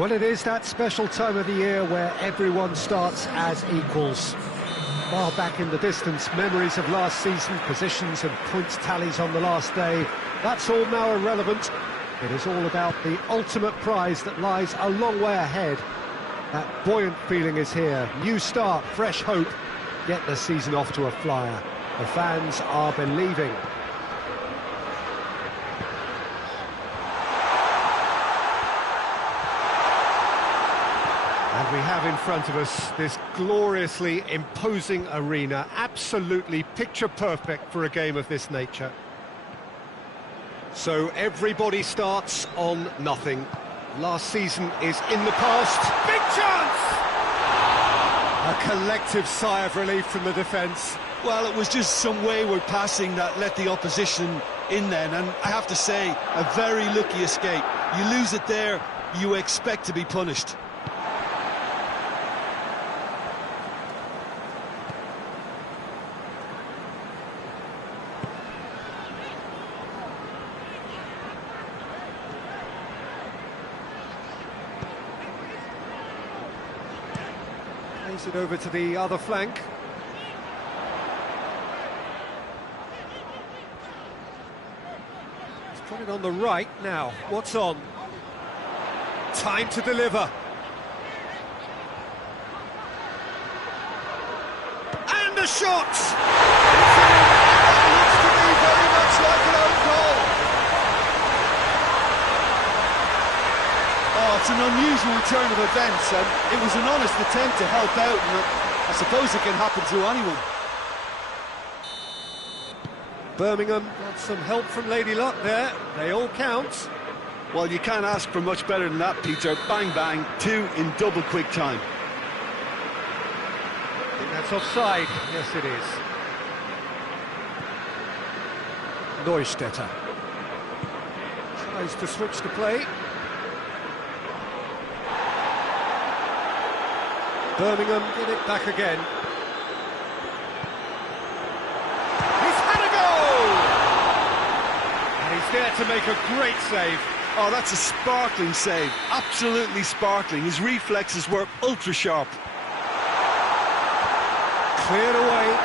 Well, it is that special time of the year where everyone starts as equals. Far back in the distance, memories of last season, positions and points tallies on the last day, that's all now irrelevant. It is all about the ultimate prize that lies a long way ahead. That buoyant feeling is here. New start, fresh hope. Get the season off to a flyer. The fans are believing. And we have in front of us this gloriously imposing arena, absolutely picture perfect for a game of this nature. So everybody starts on nothing. Last season is in the past. Big chance! A collective sigh of relief from the defence. Well, it was just some wayward passing that let the opposition in then, and I have to say, a very lucky escape. You lose it there, you expect to be punished. Plays it over to the other flank. He's put it on the right now. What's on? Time to deliver. And a shot! Looks to be very much like an own goal. Oh, it's an unusual turn of events, and it was an honest attempt to help out, and I suppose it can happen to anyone. Birmingham got some help from Lady Luck there. They all count. Well, you can't ask for much better than that, Peter. Bang, bang, two in double quick time. I think that's offside. Yes, it is. Neustädter tries to switch the play. Birmingham get it back again. He's had a goal! And he's there to make a great save. Oh, that's a sparkling save. Absolutely sparkling. His reflexes were ultra sharp. Cleared away.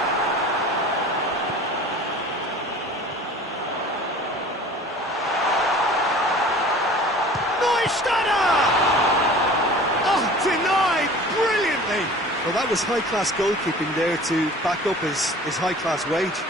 Neustädter! Oh, denied brilliantly. Well, that was high-class goalkeeping there to back up his high-class wage.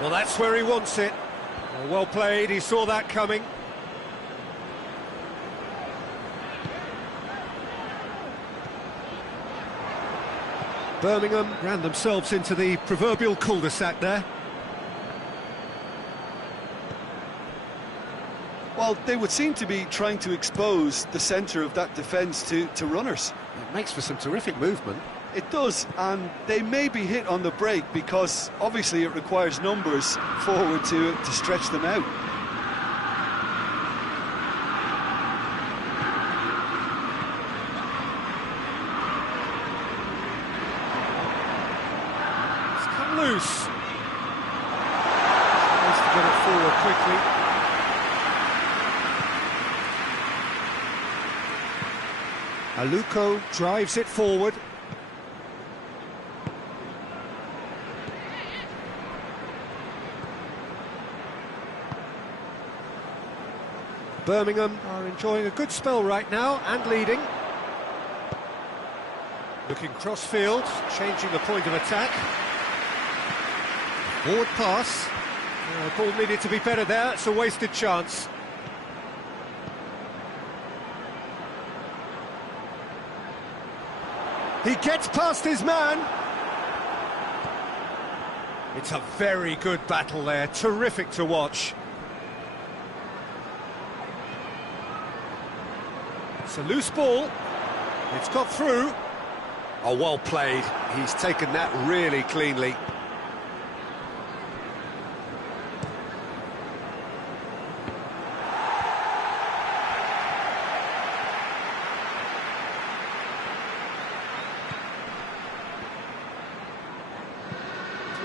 Well, that's where he wants it. Well played, he saw that coming. Birmingham ran themselves into the proverbial cul-de-sac there. Well, they would seem to be trying to expose the centre of that defence to runners. It makes for some terrific movement. It does, and they may be hit on the break because obviously it requires numbers forward to stretch them out. It's come loose. Supposed to get it forward quickly. Aluko drives it forward. Birmingham are enjoying a good spell right now and leading. Looking cross-field, changing the point of attack. Forward pass. Ball needed to be better there, it's a wasted chance. He gets past his man. It's a very good battle there, terrific to watch. It's a loose ball. It's got through. Oh, well played. He's taken that really cleanly.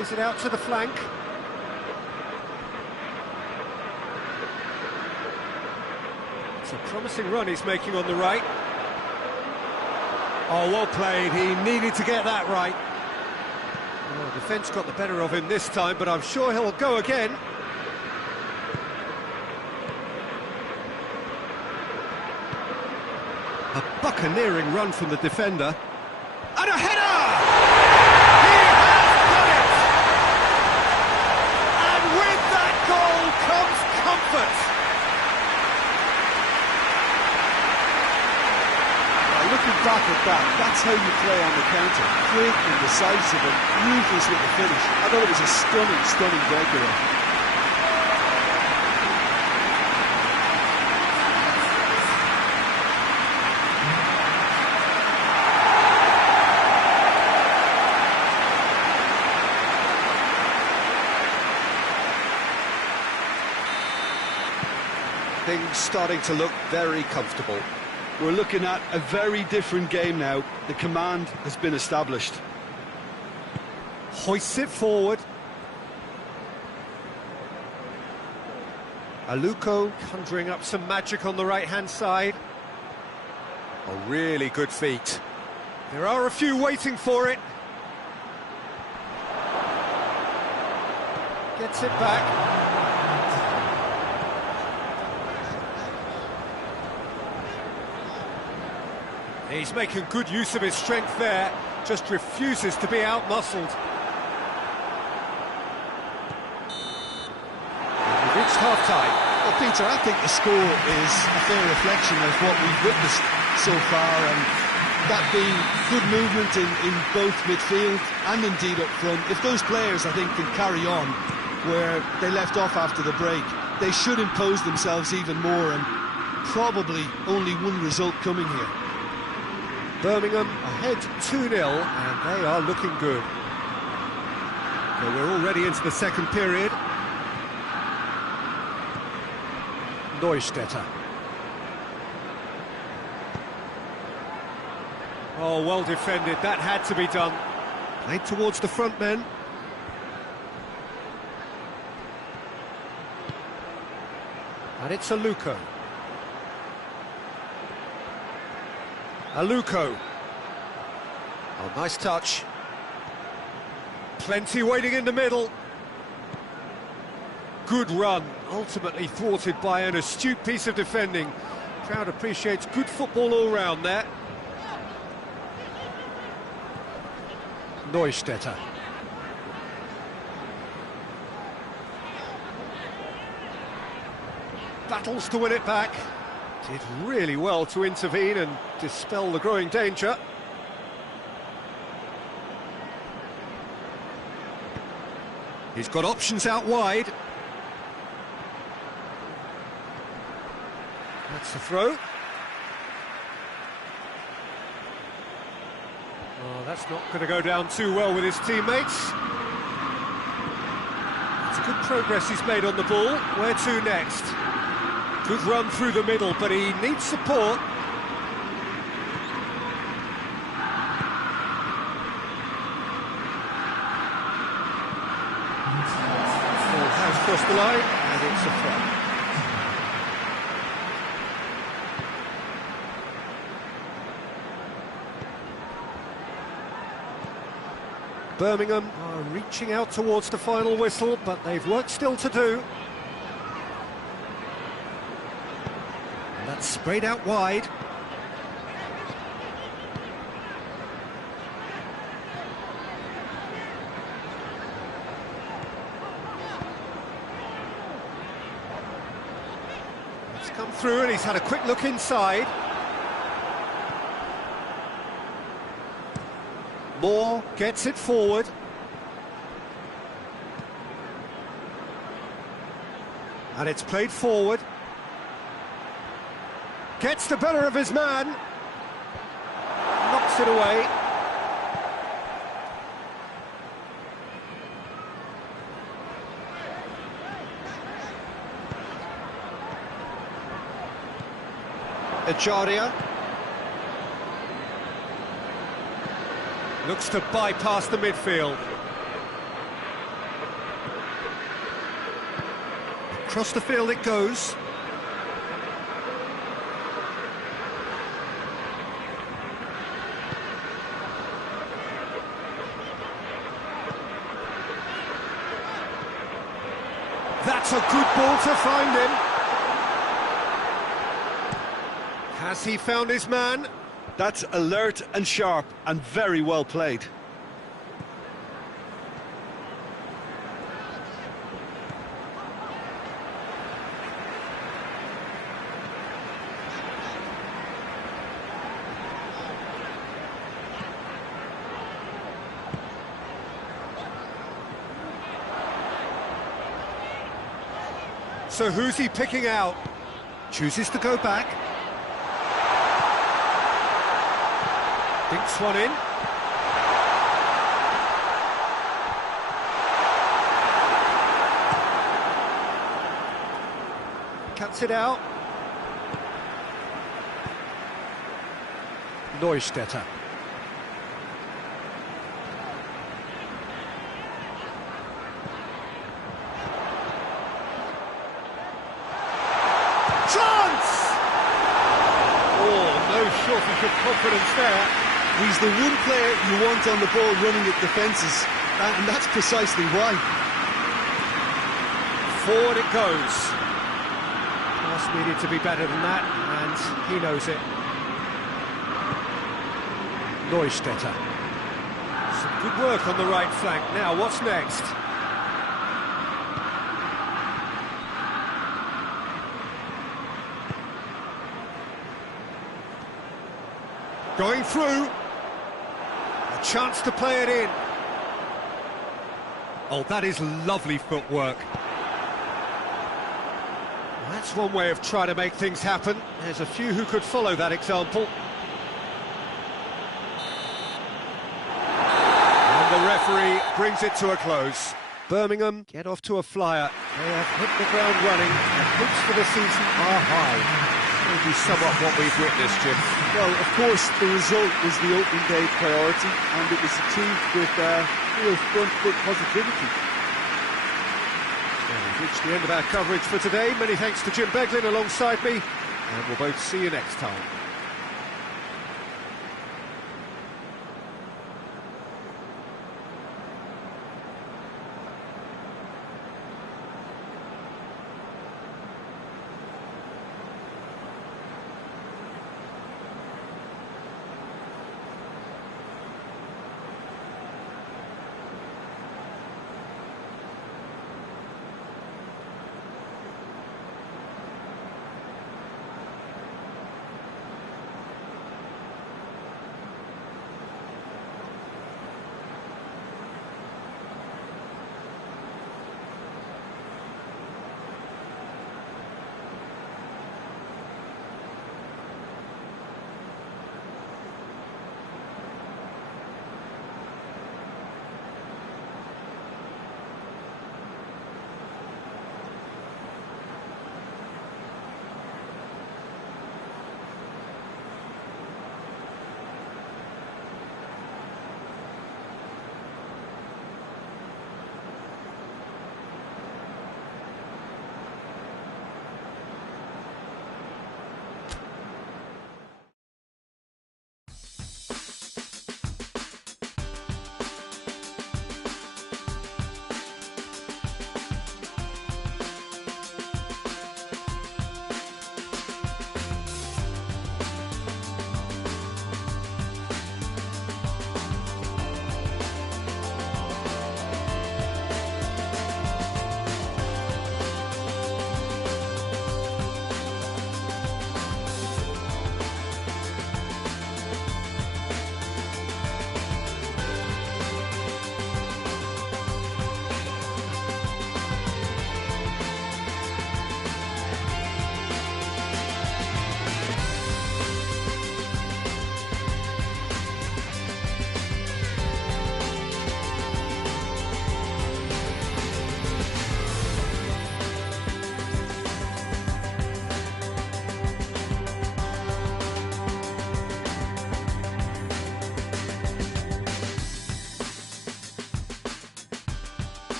Plays it out to the flank. It's a promising run he's making on the right. Oh, well played. He needed to get that right. Well, defence got the better of him this time, but I'm sure he'll go again. A buccaneering run from the defender. And a header! He has done it! And with that goal comes comfort. Looking back at that, that's how you play on the counter. Quick and decisive and ruthless with the finish. I thought it was a stunning, stunning breakaway. Things starting to look very comfortable. We're looking at a very different game now. The command has been established. Hoists it forward. Aluko conjuring up some magic on the right-hand side. A really good feat. There are a few waiting for it. Gets it back. He's making good use of his strength there, just refuses to be out-muscled. We've reached half-time. Well, Peter, I think the score is a fair reflection of what we've witnessed so far, and that being good movement in both midfield and indeed up front. If those players, I think, can carry on where they left off after the break, they should impose themselves even more, and probably only one result coming here. Birmingham ahead 2-0, and they are looking good. So we're already into the second period. Neustädter. Oh, well defended, that had to be done. Played towards the front men. And it's Aluko. Aluko. Oh, nice touch. Plenty waiting in the middle. Good run, ultimately thwarted by an astute piece of defending. Crowd appreciates good football all round there. Neustädter. Battles to win it back. Did really well to intervene and dispel the growing danger. He's got options out wide. That's the throw. Oh, that's not going to go down too well with his teammates. It's good progress he's made on the ball. Where to next? Good run through the middle, but he needs support. Ball has crossed the line, and it's a throw. Birmingham are reaching out towards the final whistle, but they've work still to do. And that's sprayed out wide. It's come through and he's had a quick look inside. Moore gets it forward. And it's played forward. Gets the better of his man. Knocks it away. Echaria. Looks to bypass the midfield. Across the field it goes. That's a good ball to find him. Has he found his man? That's alert and sharp and very well played. So who's he picking out? Chooses to go back. Dinks one in. Cuts it out. Neustädter. Chance! Oh, no shortage of confidence there. He's the one player you want on the ball running at defences, and that's precisely why. Forward it goes. Pass needed to be better than that, and he knows it. Neustädter. Some good work on the right flank. Now, what's next? Going through. A chance to play it in. Oh, that is lovely footwork. That's one way of trying to make things happen. There's a few who could follow that example. And the referee brings it to a close. Birmingham get off to a flyer. They have hit the ground running, and hopes for the season are high. Maybe somewhat what we've witnessed, Jim. Well, of course, the result was the opening day priority, and it was achieved with real front-foot positivity. So we've reached the end of our coverage for today. Many thanks to Jim Beglin alongside me, and we'll both see you next time.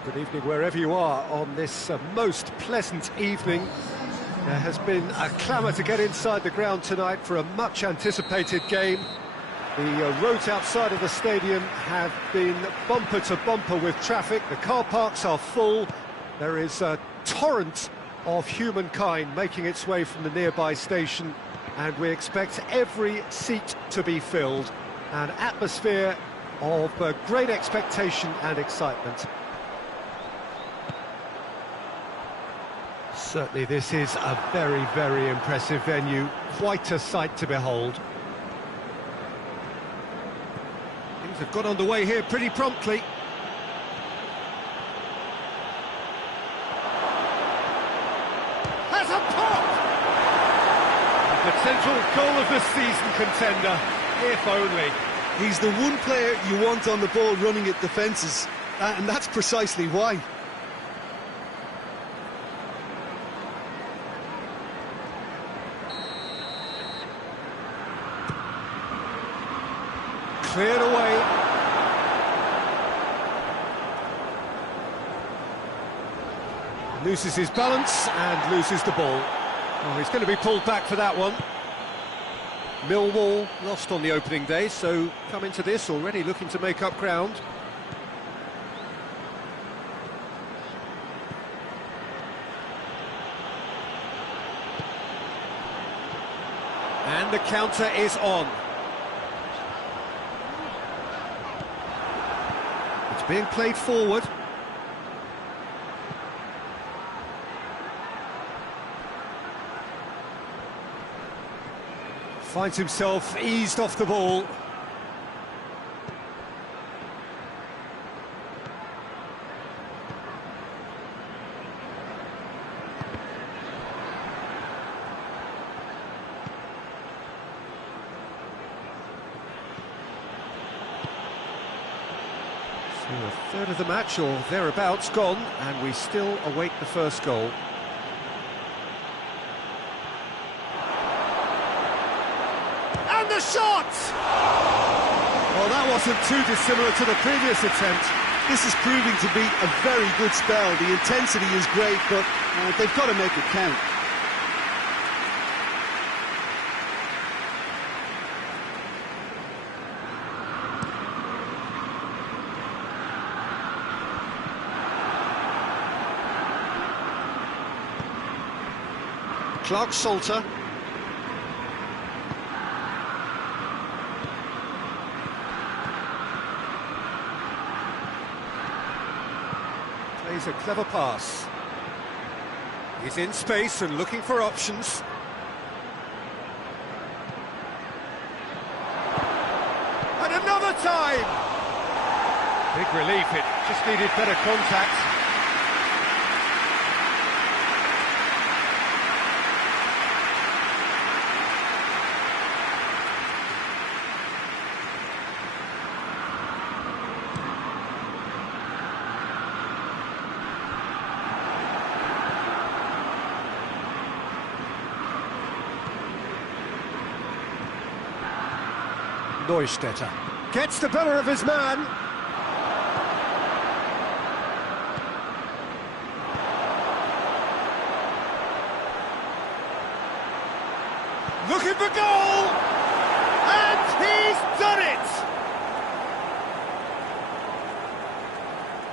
Well, good evening wherever you are on this most pleasant evening. There has been a clamour to get inside the ground tonight for a much anticipated game. The roads outside of the stadium have been bumper to bumper with traffic. The car parks are full. There is a torrent of humankind making its way from the nearby station, and we expect every seat to be filled. An atmosphere of great expectation and excitement. Certainly this is a very, very impressive venue, quite a sight to behold. Things have got underway here pretty promptly. Has a pop! A potential goal of the season contender, if only. He's the one player you want on the ball running at defences, and that's precisely why. Cleared away. Loses his balance and loses the ball. Oh, he's going to be pulled back for that one. Millwall lost on the opening day, so come into this already looking to make up ground. And the counter is on. It's being played forward. Finds himself eased off the ball. So a third of the match or thereabouts gone, and we still await the first goal. The shot! Well, that wasn't too dissimilar to the previous attempt. This is proving to be a very good spell. The intensity is great, but they've got to make it count. Clark-Salter. Plays a clever pass. He's in space and looking for options. And another time! Big relief, it just needed better contact. Neustädter gets the better of his man. Looking for goal! And he's done it!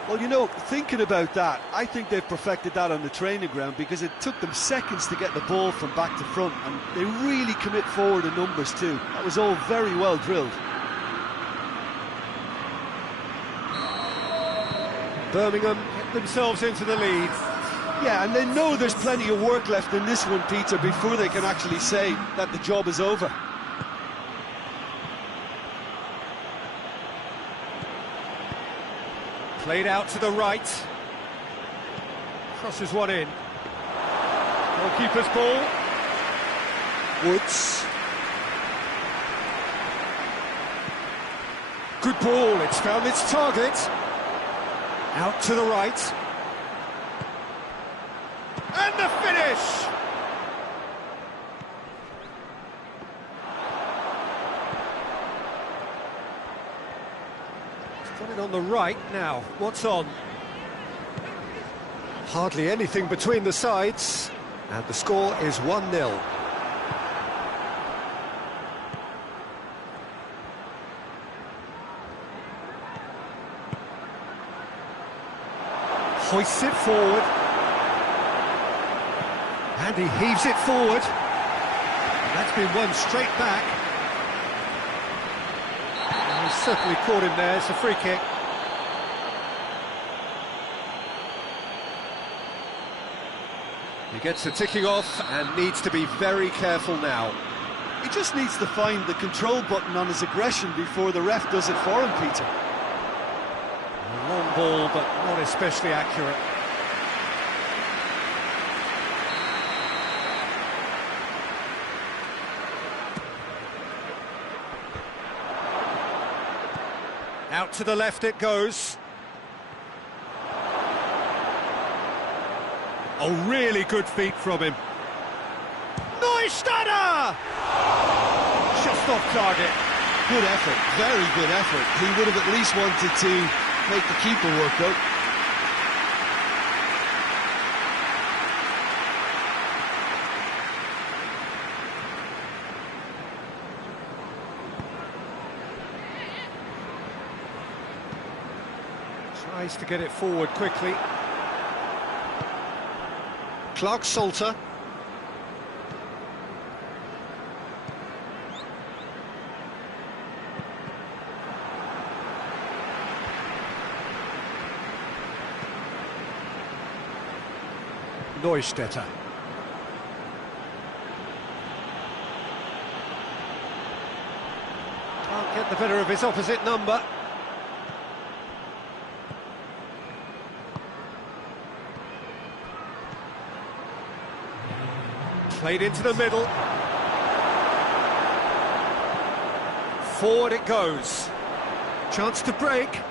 Well, you know, thinking about that, I think they've perfected that on the training ground, because it took them seconds to get the ball from back to front, and they really commit forward in numbers too. That was all very well drilled. Birmingham get themselves into the lead. Yeah, and they know there's plenty of work left in this one, Peter, before they can actually say that the job is over. Played out to the right. Crosses one in. Goalkeeper's ball. Woods. Good ball, it's found its target. Out to the right. And the finish! It's got it on the right now. What's on? Hardly anything between the sides, and the score is 1-0. Hoists it forward. And he heaves it forward. That's been won straight back. And he's certainly caught him there. It's a free kick. He gets the ticking off and needs to be very careful now. He just needs to find the control button on his aggression before the ref does it for him, Peter. A long ball, but not especially accurate. Out to the left it goes. Oh, really good feet from him. Neustädter! Just off target. Good effort, very good effort. He would have at least wanted to make the keeper work though. Tries to get it forward quickly. Salter. Neustädter. Can't get the better of his opposite number. Played into the middle. Forward it goes. Chance to break.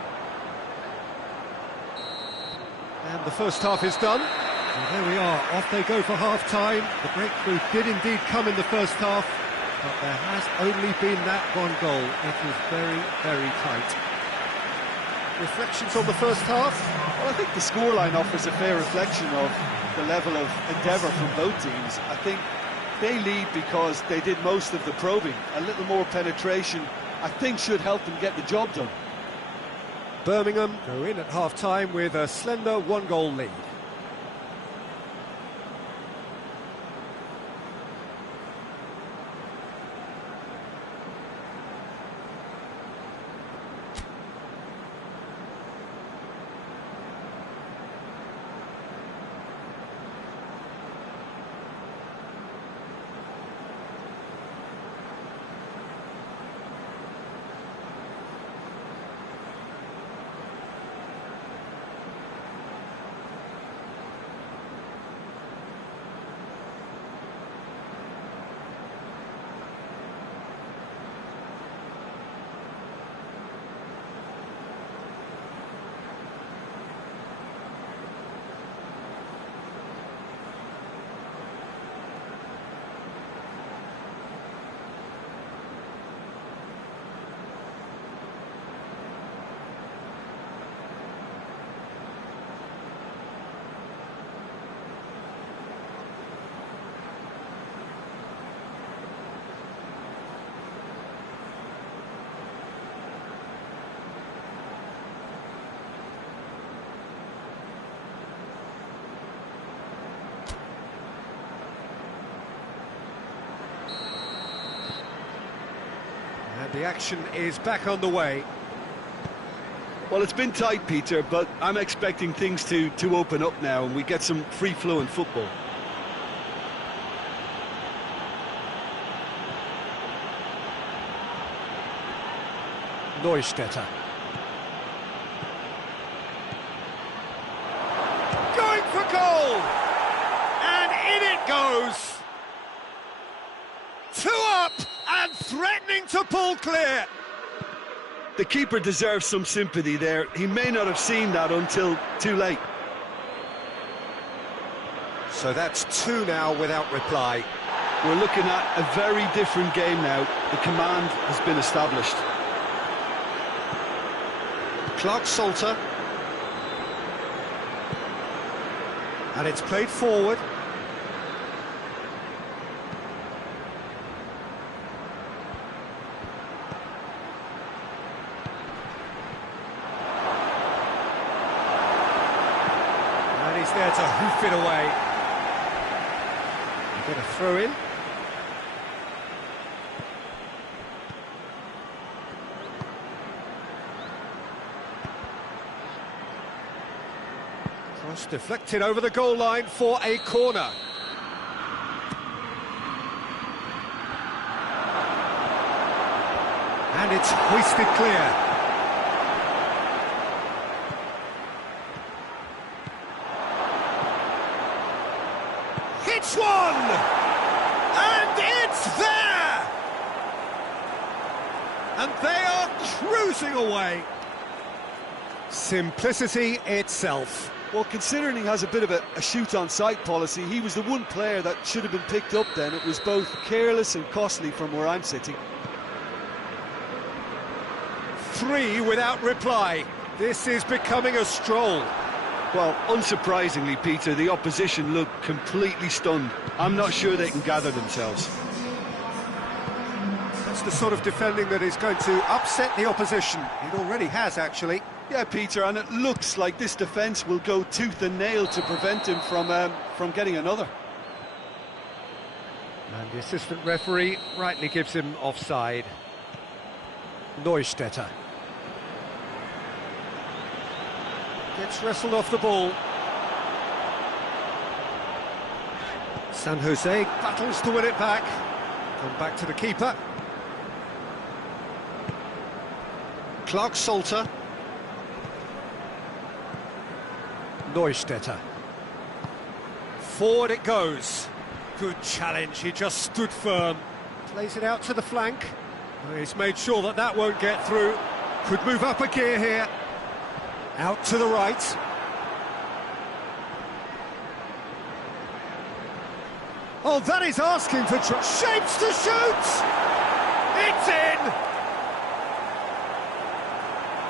And the first half is done. Well, there we are, off they go for half-time. The breakthrough did indeed come in the first half, but there has only been that one goal. It was very, very tight. Reflections on the first half? Well, I think the scoreline offers a fair reflection of the level of endeavour from both teams. I think they lead because they did most of the probing. A little more penetration, I think, should help them get the job done. Birmingham go in at half-time with a slender one-goal lead. And the action is back on the way. Well, it's been tight, Peter, but I'm expecting things to open up now and we get some free-flowing football. Neustädter. Going for goal! And in it goes! 2 up and threatening to pull clear. The keeper deserves some sympathy there. He may not have seen that until too late. So that's 2 now without reply. We're looking at a very different game now. The command has been established. Salter. And it's played forward. And he's there to hoof it away. Get a throw in. Cross deflected over the goal line for a corner. And it's hoisted clear. Hits one! And it's there! And they are cruising away. Simplicity itself. Well, considering he has a bit of a shoot-on-sight policy, he was the one player that should have been picked up then. It was both careless and costly from where I'm sitting. 3 without reply. This is becoming a stroll. Well, unsurprisingly, Peter, the opposition look completely stunned. I'm not sure they can gather themselves. That's the sort of defending that is going to upset the opposition. It already has, actually. Yeah, Peter, and it looks like this defence will go tooth and nail to prevent him from getting another. And the assistant referee rightly gives him offside. Neustädter. Gets wrestled off the ball. San Jose battles to win it back. Come back to the keeper. Clark-Salter. Neustädter. Forward it goes. Good challenge, he just stood firm. Plays it out to the flank. He's made sure that that won't get through. Could move up a gear here. Out to the right. Oh, that is asking for shapes to shoot! It's in!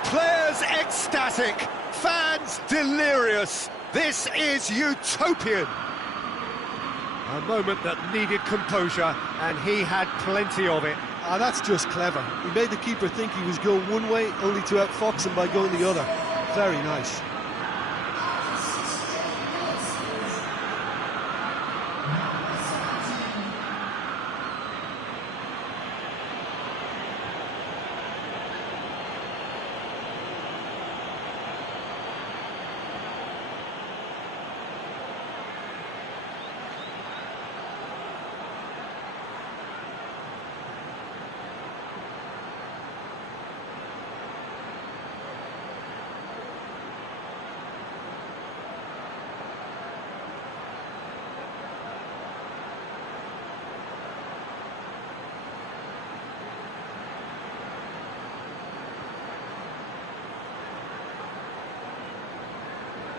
Players ecstatic, fans delirious. This is utopian. A moment that needed composure, and he had plenty of it. Ah, that's just clever. He made the keeper think he was going one way, only to outfox him by going the other. Very nice.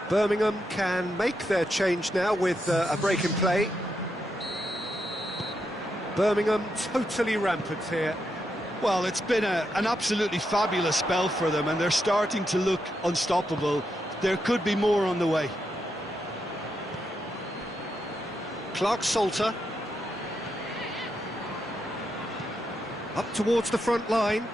Birmingham can make their change now with a break in play. Birmingham totally rampant here. Well, it's been an absolutely fabulous spell for them, and they're starting to look unstoppable. There could be more on the way. Clark-Salter. Up towards the front line.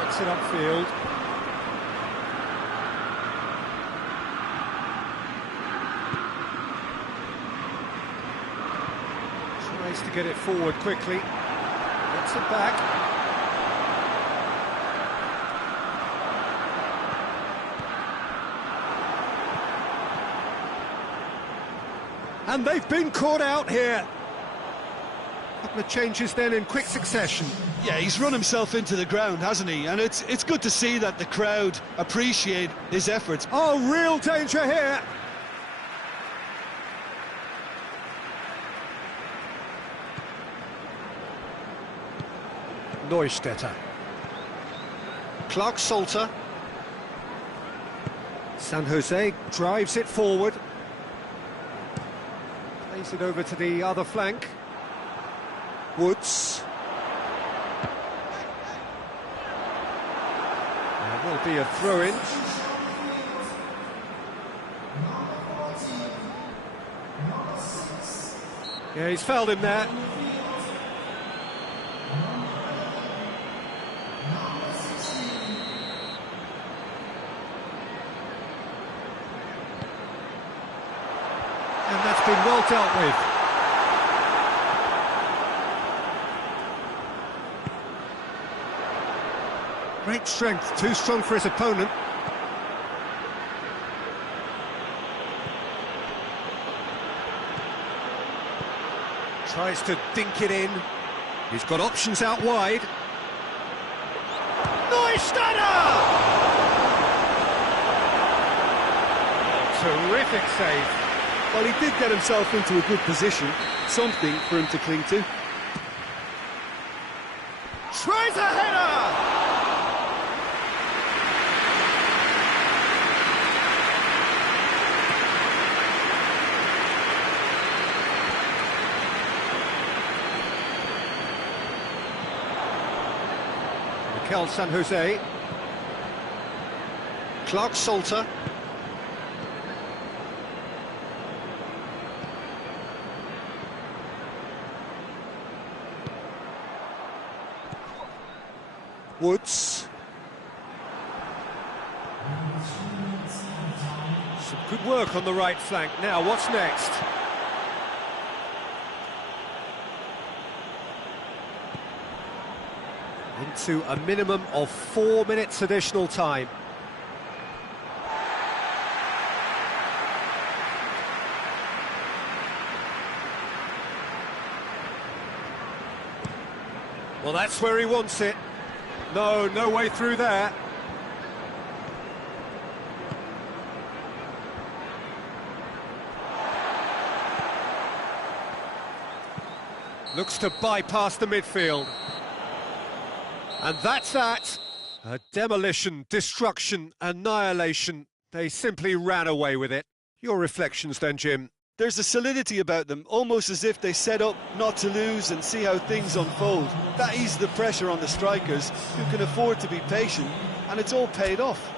Gets it upfield. Tries to get it forward quickly. Gets it back. And they've been caught out here. A couple of changes then in quick succession. Yeah, he's run himself into the ground, hasn't he? And it's good to see that the crowd appreciate his efforts. Oh, real danger here. Neustädter. Clark-Salter. San Jose drives it forward. Plays it over to the other flank. Woods. be a throw-in. Yeah, he's fouled him there. And that's been well dealt with. Great strength, too strong for his opponent. Tries to dink it in. He's got options out wide. Neustädter! Terrific save. Well, he did get himself into a good position, something for him to cling to. Tries a header! San Jose. Clark Salter. Woods. Some good work on the right flank. Now, what's next? Into a minimum of 4 minutes additional time. Well, that's where he wants it. No way through there. Looks to bypass the midfield. And that's that. A demolition, destruction, annihilation. They simply ran away with it. Your reflections then, Jim? There's a solidity about them, almost as if they set up not to lose and see how things unfold. That eases the pressure on the strikers, who can afford to be patient, and it's all paid off.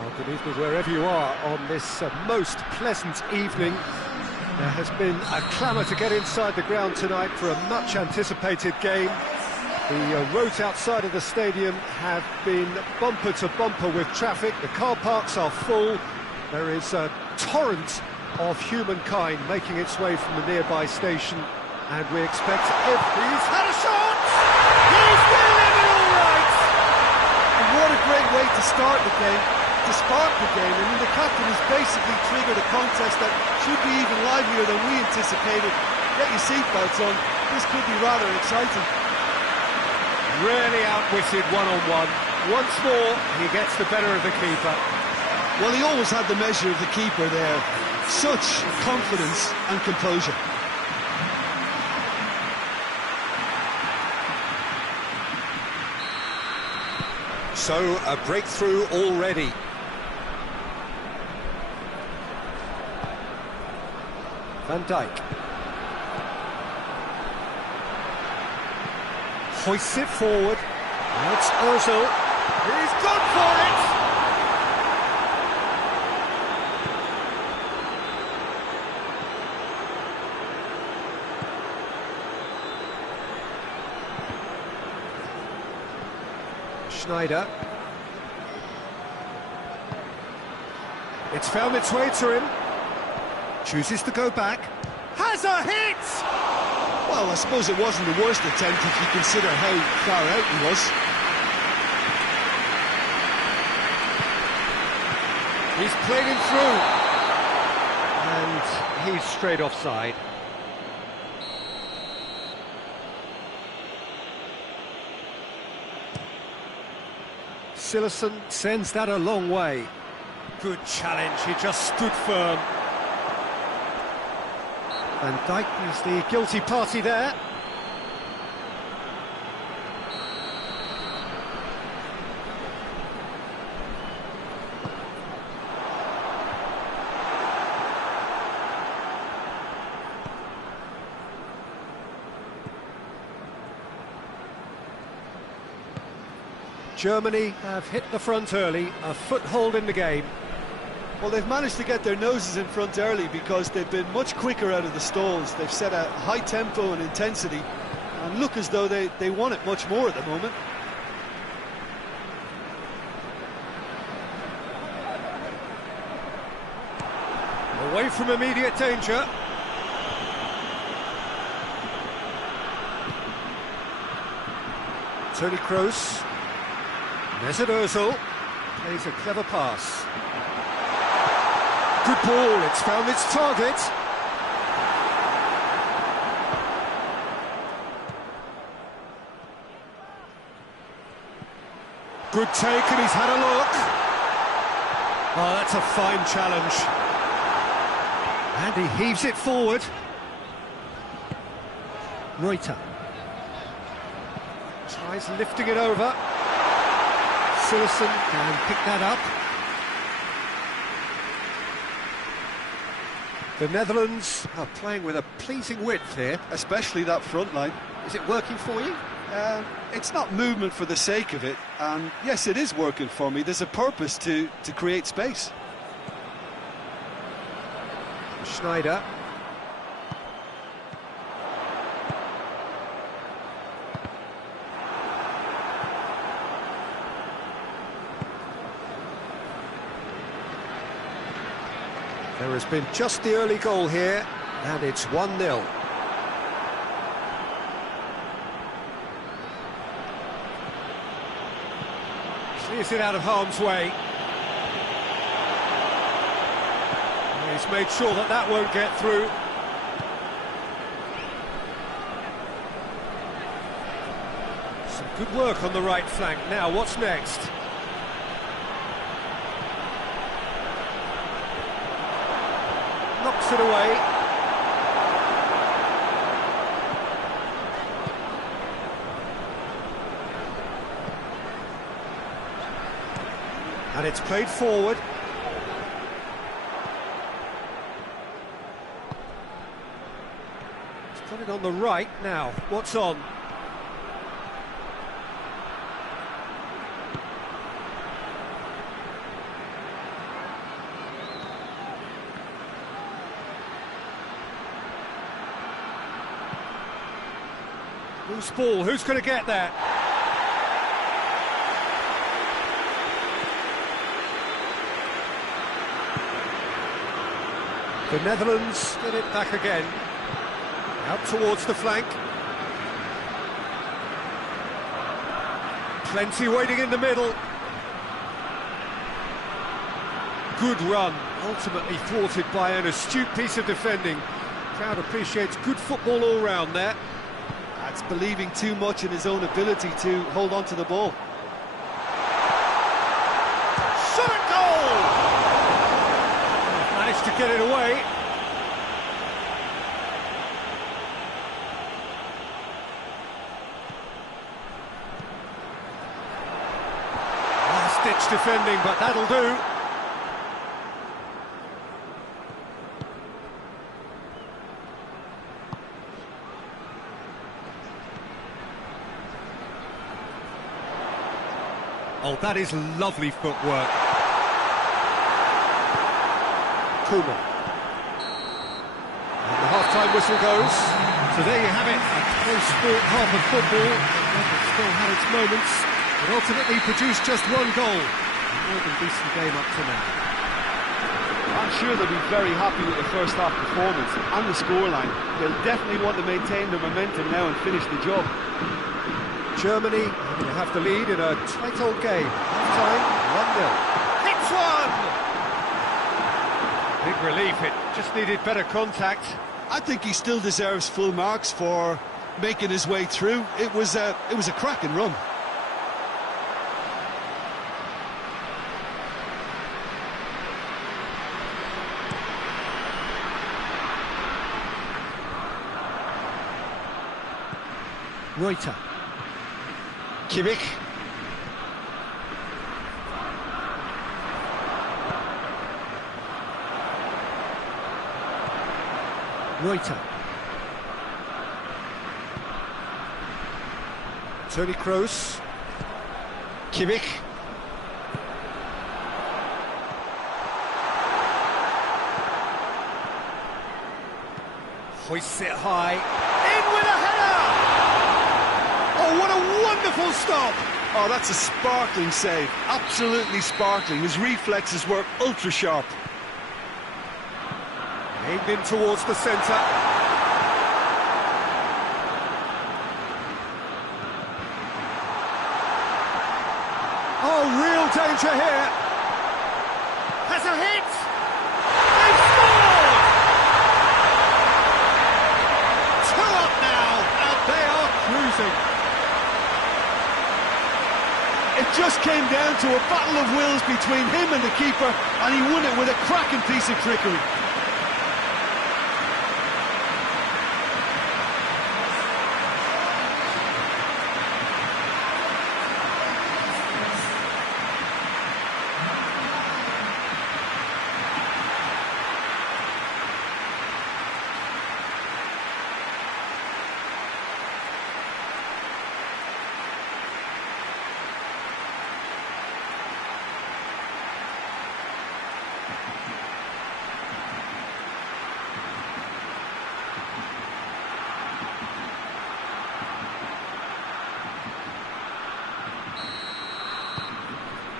Well, good evening wherever you are on this most pleasant evening. There has been a clamour to get inside the ground tonight for a much-anticipated game. The roads outside of the stadium have been bumper to bumper with traffic. The car parks are full. There is a torrent of humankind making its way from the nearby station, and we expect he's had a shot! He's winning it all right! And what a great way to start the game, to spark the game. I mean, the captain has basically triggered a contest that should be even livelier than we anticipated. Get your seatbelts on, this could be rather exciting. Really outwitted one-on-one. Once more, he gets the better of the keeper. Well, he always had the measure of the keeper there. Such confidence and composure. So, a breakthrough already. Van Dijk. Hoists it forward. Now it's Ozil. He's gone for it! Schneider. It's found its way to him. Chooses to go back. Has a hit! Well, I suppose it wasn't the worst attempt if you consider how far out he was. He's played him through. And he's straight offside. Silerson sends that a long way. Good challenge, he just stood firm. Van Dijk is the guilty party there. Germany have hit the front early, a foothold in the game. Well, they've managed to get their noses in front early because they've been much quicker out of the stalls. They've set a high tempo and intensity and look as though they want it much more at the moment. Away from immediate danger. Toni Kroos. Mesut Ozil plays a clever pass. Good ball, it's found its target. Good take, and he's had a look. Oh, that's a fine challenge. And he heaves it forward. Reuter. Tries lifting it over. Silerson can pick that up. The Netherlands are playing with a pleasing width here. Especially that front line. Is it working for you? It's not movement for the sake of it, and yes, it is working for me. There's a purpose to create space. Schneider. There has been just the early goal here, and it's 1-0. Clears it out of harm's way. He's made sure that that won't get through. Some good work on the right flank. Now, what's next? Knocks it away. And it's played forward. He's got it on the right now. What's on? Loose ball, who's going to get there? The Netherlands get it back again. Out towards the flank. Plenty waiting in the middle. Good run, ultimately thwarted by an astute piece of defending. Crowd appreciates good football all round there. That's believing too much in his own ability to hold on to the ball. Shot at goal! Managed to get it away. Last-ditch defending, but that'll do. Oh, that is lovely footwork. Kuma. And the half-time whistle goes. So there you have it, a close sport half of football. It still had its moments, but ultimately produced just one goal. A more than decent game up to now. I'm sure they'll be very happy with the first half performance and the scoreline. They'll definitely want to maintain their momentum now and finish the job. Germany going to have the lead in a tight old game. Half-time, 1-0. Hits one! Big relief, it just needed better contact. I think he still deserves full marks for making his way through. It was a cracking run. Reuter. Kimmich. Reuter. Toni Kroos. Kimmich. Hoists it high. In with a header! Oh, what a wonderful stop! Oh, that's a sparkling save. Absolutely sparkling. His reflexes were ultra sharp. Aimed in towards the centre. Oh, real danger here. Has a hit. They've scored! 2 up now, and they are cruising. It just came down to a battle of wills between him and the keeper, and he won it with a cracking piece of trickery.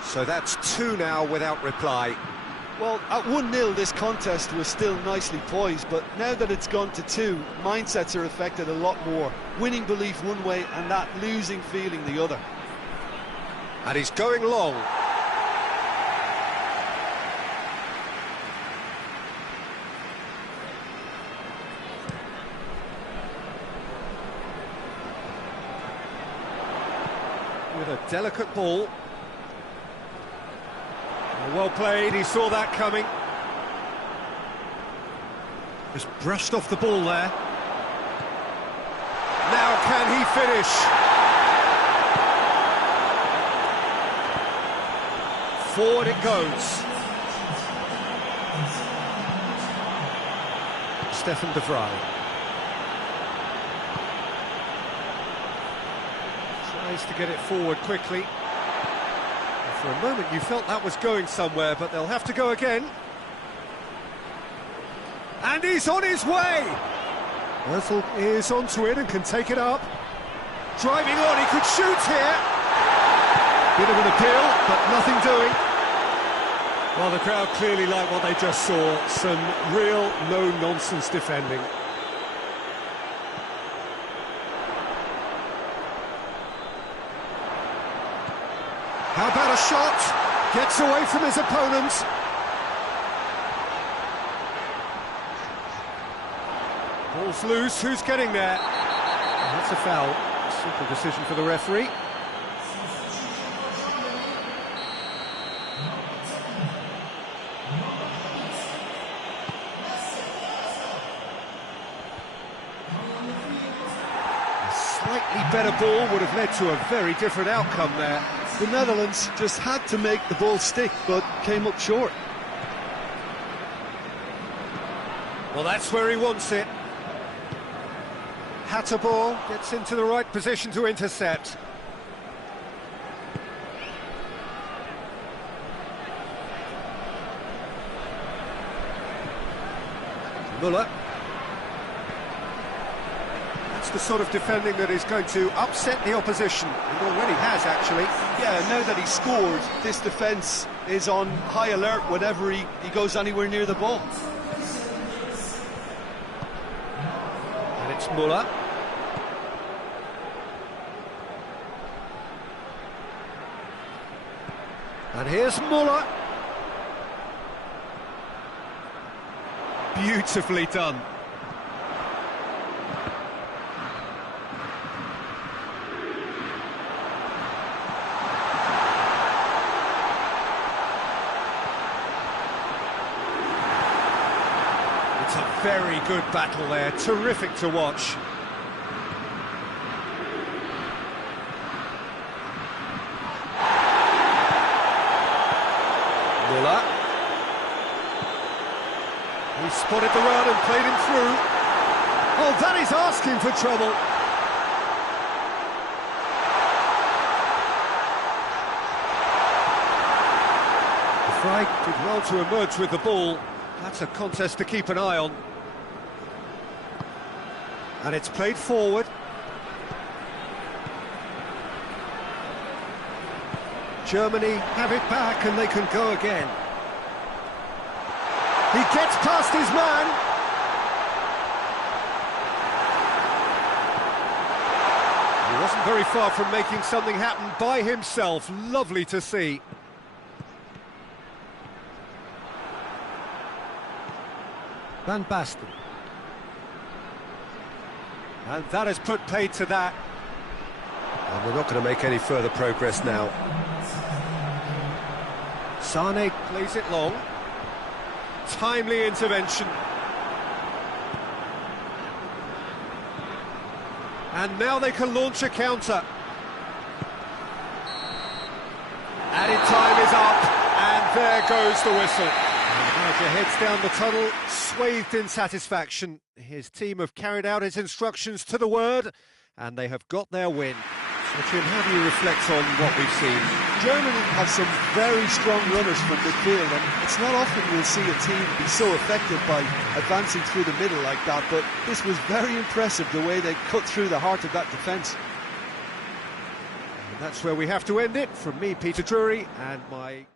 So that's 2 now without reply. Well, at 1-0 this contest was still nicely poised, but now that it's gone to 2, mindsets are affected a lot more. Winning belief one way and that losing feeling the other. And he's going long. With a delicate ball. Well played, he saw that coming. Just brushed off the ball there. Now can he finish? Forward it goes. Stefan de Vrij. Tries to get it forward quickly. For a moment you felt that was going somewhere, but they'll have to go again. And he's on his way! Ozil is onto it and can take it up. driving on, he could shoot here. Bit of an appeal, but nothing doing. Well, the crowd clearly like what they just saw. Some real no-nonsense defending. How about a shot? Gets away from his opponent. Ball's loose, who's getting there? That's a foul. Simple decision for the referee. A slightly better ball would have led to a very different outcome there. The Netherlands just had to make the ball stick, but came up short. Well, that's where he wants it. Hatterball gets into the right position to intercept. Muller. That's the sort of defending that is going to upset the opposition. It already has, actually. Yeah, now that he scored, this defence is on high alert whenever he goes anywhere near the ball. And it's Muller. And here's Muller. Beautifully done. It's a very good battle there, terrific to watch. Muller. He spotted the run and played him through. Oh, that is asking for trouble. The Fry did well to emerge with the ball. That's a contest to keep an eye on. And it's played forward. Germany have it back and they can go again. He gets past his man. He wasn't very far from making something happen by himself. Lovely to see. Van Basten. And that has put paid to that. And we're not going to make any further progress now. Sane plays it long. Timely intervention. And now they can launch a counter. Added time is up, and there goes the whistle. And the manager heads down the tunnel, swathed in satisfaction. His team have carried out his instructions to the word, and they have got their win. So, Tim, how do you reflect on what we've seen? Germany have some very strong runners from midfield, and it's not often you'll see a team be so effective by advancing through the middle like that, but this was very impressive, the way they cut through the heart of that defence. And that's where we have to end it. From me, Peter Drury, and my...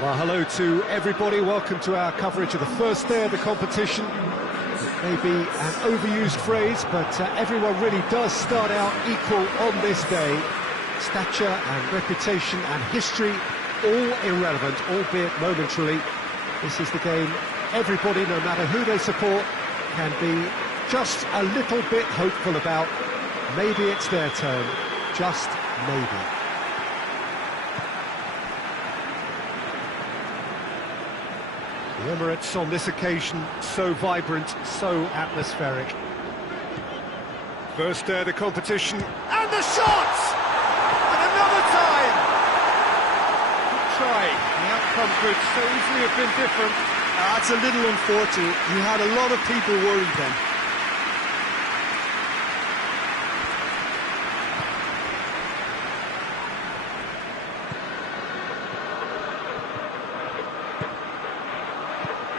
Well, hello to everybody. Welcome to our coverage of the first day of the competition. It may be an overused phrase, but everyone really does start out equal on this day. Stature and reputation and history, all irrelevant, albeit momentarily. This is the game everybody, no matter who they support, can be just a little bit hopeful about. Maybe it's their turn, just maybe. The Emirates on this occasion, so vibrant, so atmospheric. First day of the competition, and the shot! And another time! Good try, the outcome could so easily have been different. That's a little unfortunate. You had a lot of people worried then.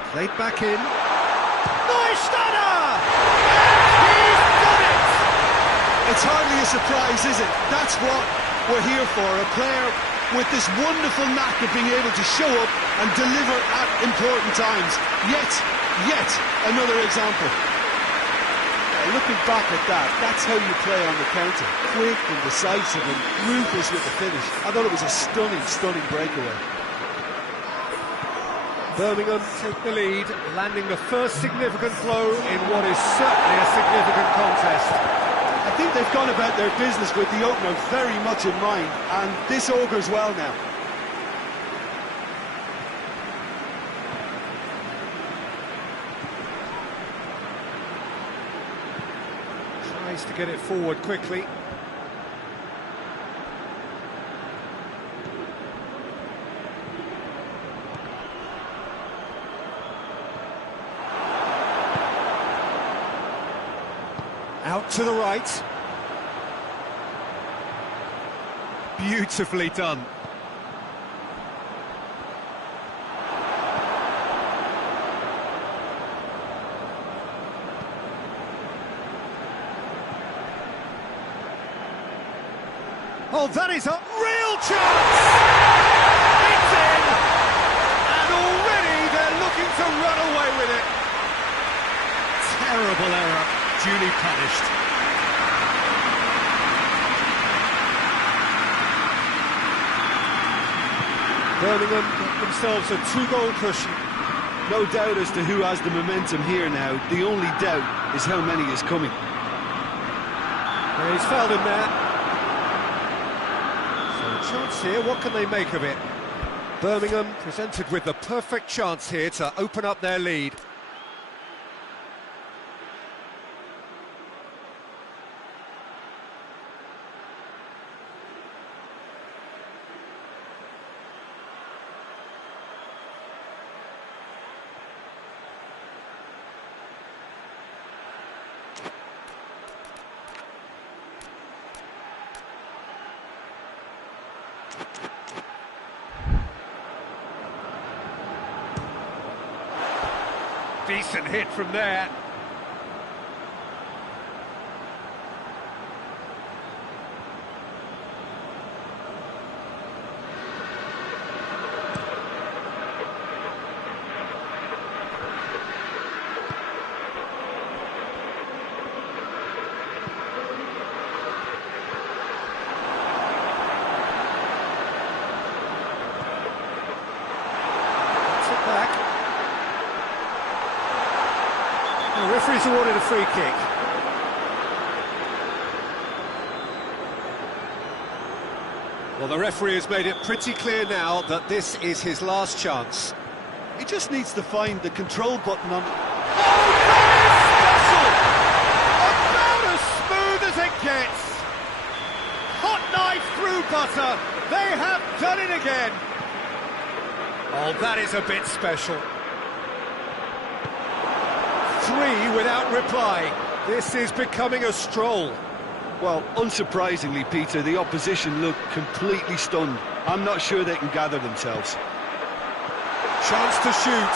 Played back in. Neustädter! He's done it! It's hardly a surprise, is it? That's what we're here for. A player with this wonderful knack of being able to show up and deliver at important times. Yet another example. Looking back at that, that's how you play on the counter. Quick and decisive and ruthless with the finish. I thought it was a stunning breakaway. Birmingham take the lead, landing the first significant blow in what is certainly a significant contest. I think they've gone about their business with the opener very much in mind, and this augurs well now. Tries to get it forward quickly. Out to the right. Beautifully done. Oh, that is a real chance! It's in! And already they're looking to run away with it. Terrible error. Duly punished. Birmingham got themselves a 2-goal cushion. No doubt as to who has the momentum here now. The only doubt is how many is coming. Yeah, he's fouled him there. So a chance here, what can they make of it? Birmingham presented with the perfect chance here to open up their lead. Decent hit from there. That's it back. The referee's awarded a free kick. Well, the referee has made it pretty clear now that this is his last chance. He just needs to find the control button on... Oh, that is special! About as smooth as it gets. Hot knife through butter. They have done it again. Oh, that is a bit special. 3 without reply. This is becoming a stroll. Well, unsurprisingly, Peter, the opposition look completely stunned. I'm not sure they can gather themselves. Chance to shoot.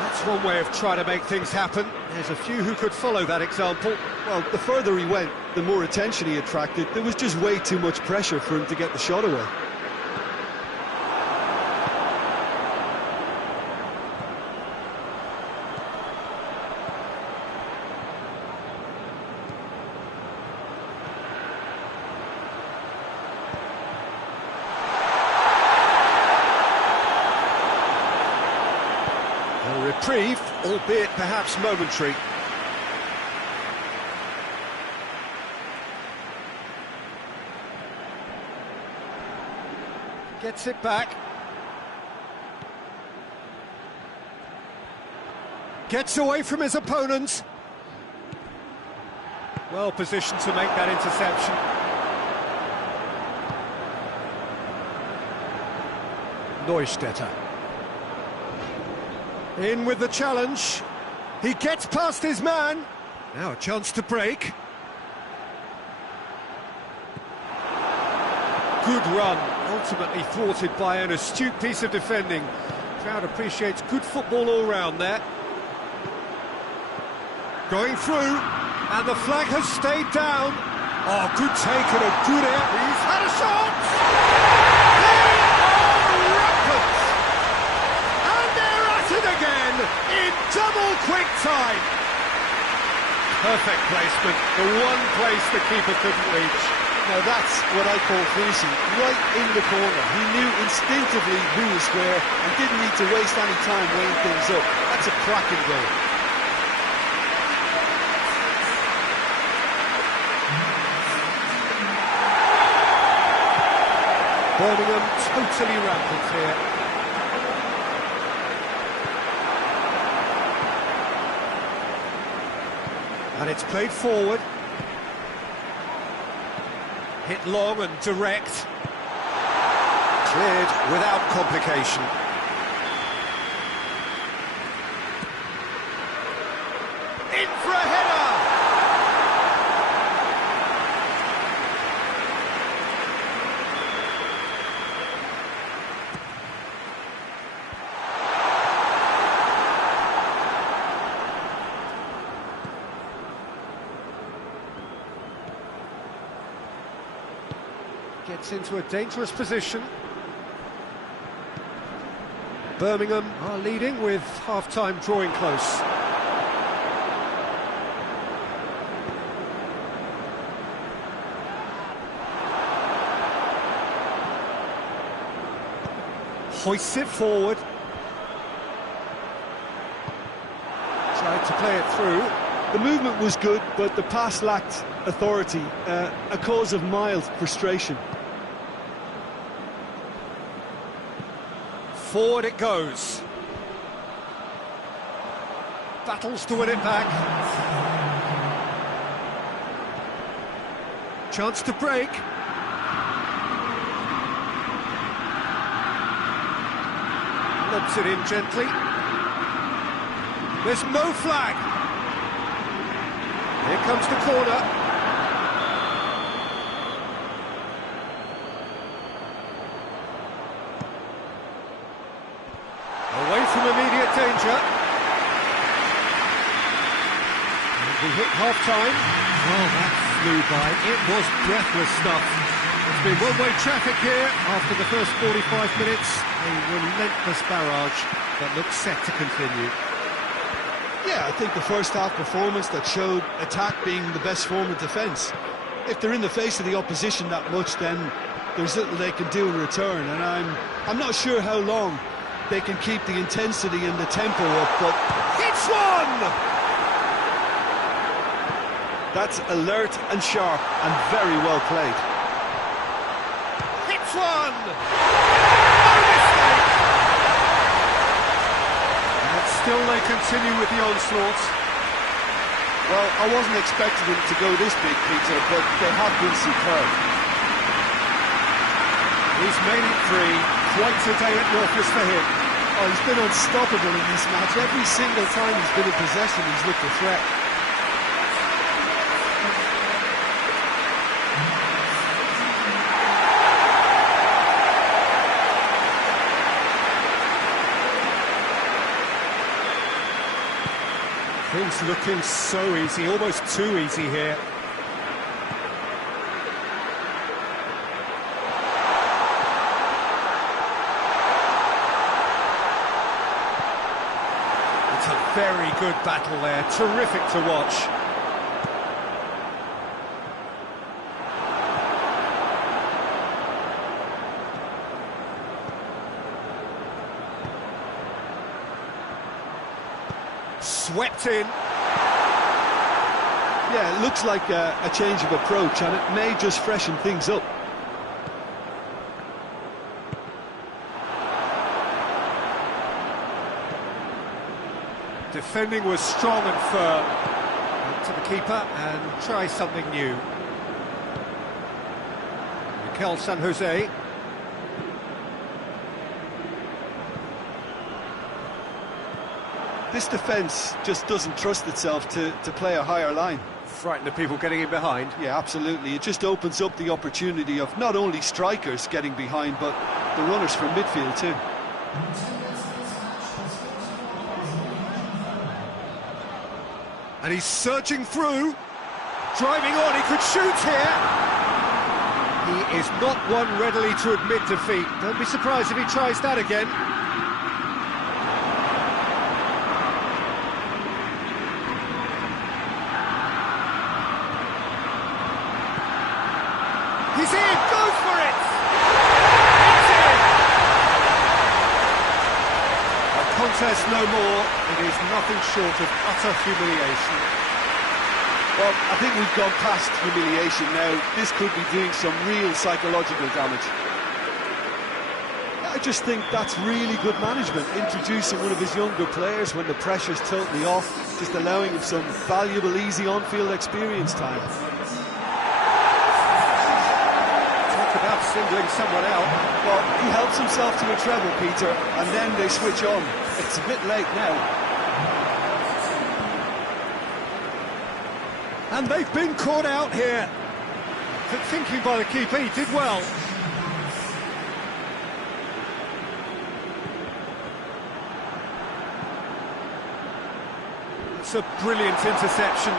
That's one way of trying to make things happen. There's a few who could follow that example. Well, the further he went, the more attention he attracted. There was just way too much pressure for him to get the shot away. A reprieve, albeit perhaps momentary. Gets it back. Gets away from his opponents. Well positioned to make that interception. Neustädter. In with the challenge. He gets past his man. Now a chance to break. Good run, ultimately thwarted by an astute piece of defending. Crowd appreciates good football all round there. Going through, and the flag has stayed down. Oh, good take and a good air. He's had a shot! They are rampant! And they're at it again in double quick time. Perfect placement, the one place the keeper couldn't reach. Now that's what I call finishing, right in the corner. He knew instinctively who was where and didn't need to waste any time weighing things up. That's a cracking goal. Birmingham totally rampant here. And it's played forward. Hit long and direct. Cleared without complication. In for a header! Gets into a dangerous position. Birmingham are leading with half-time drawing close. Hoists it forward. Tried to play it through. The movement was good, but the pass lacked authority, a cause of mild frustration. Forward it goes. Battles to win it back. Chance to break. Lobs it in gently. There's no flag. Here comes the corner. Away from immediate danger. And we hit half-time. Oh, that flew by. It was breathless stuff. It's been one-way traffic here after the first 45 minutes. A relentless barrage that looks set to continue. Yeah, I think the first half performance that showed attack being the best form of defence. If they're in the face of the opposition that much, then there's little they can do in return, and I'm not sure how long they can keep the intensity and the tempo up, but It's one! that's alert and sharp and very well played. It's one! No mistake! And still they continue with the onslaught. Well, I wasn't expecting them to go this big, Peter, but they have been superb. He's made it three. Quite a day at Norfolk for him. Oh, he's been unstoppable in this match. Every single time he's been in possession, he's looked a threat. Things looking so easy, almost too easy here. It's a very good battle there, terrific to watch. Swept in. Yeah, it looks like a change of approach, and it may just freshen things up. Defending was strong and firm. Up to the keeper and try something new. Mikel San Jose. This defence just doesn't trust itself to play a higher line. Frightened of people getting in behind. Yeah, absolutely. It just opens up the opportunity of not only strikers getting behind, but the runners from midfield too. And he's surging through. Driving on, he could shoot here. He is not one readily to admit defeat. Don't be surprised if he tries that again. He's in, goes for it! It's in! A contest no more, it is nothing short of utter humiliation. Well, I think we've gone past humiliation now. This could be doing some real psychological damage. I just think that's really good management, introducing one of his younger players when the pressure's totally off, just allowing him some valuable, easy on-field experience time. About singling someone out. Well, he helps himself to a treble, Peter, and then they switch on. It's a bit late now. And they've been caught out here. Good thinking by the keeper, he did well. It's a brilliant interception.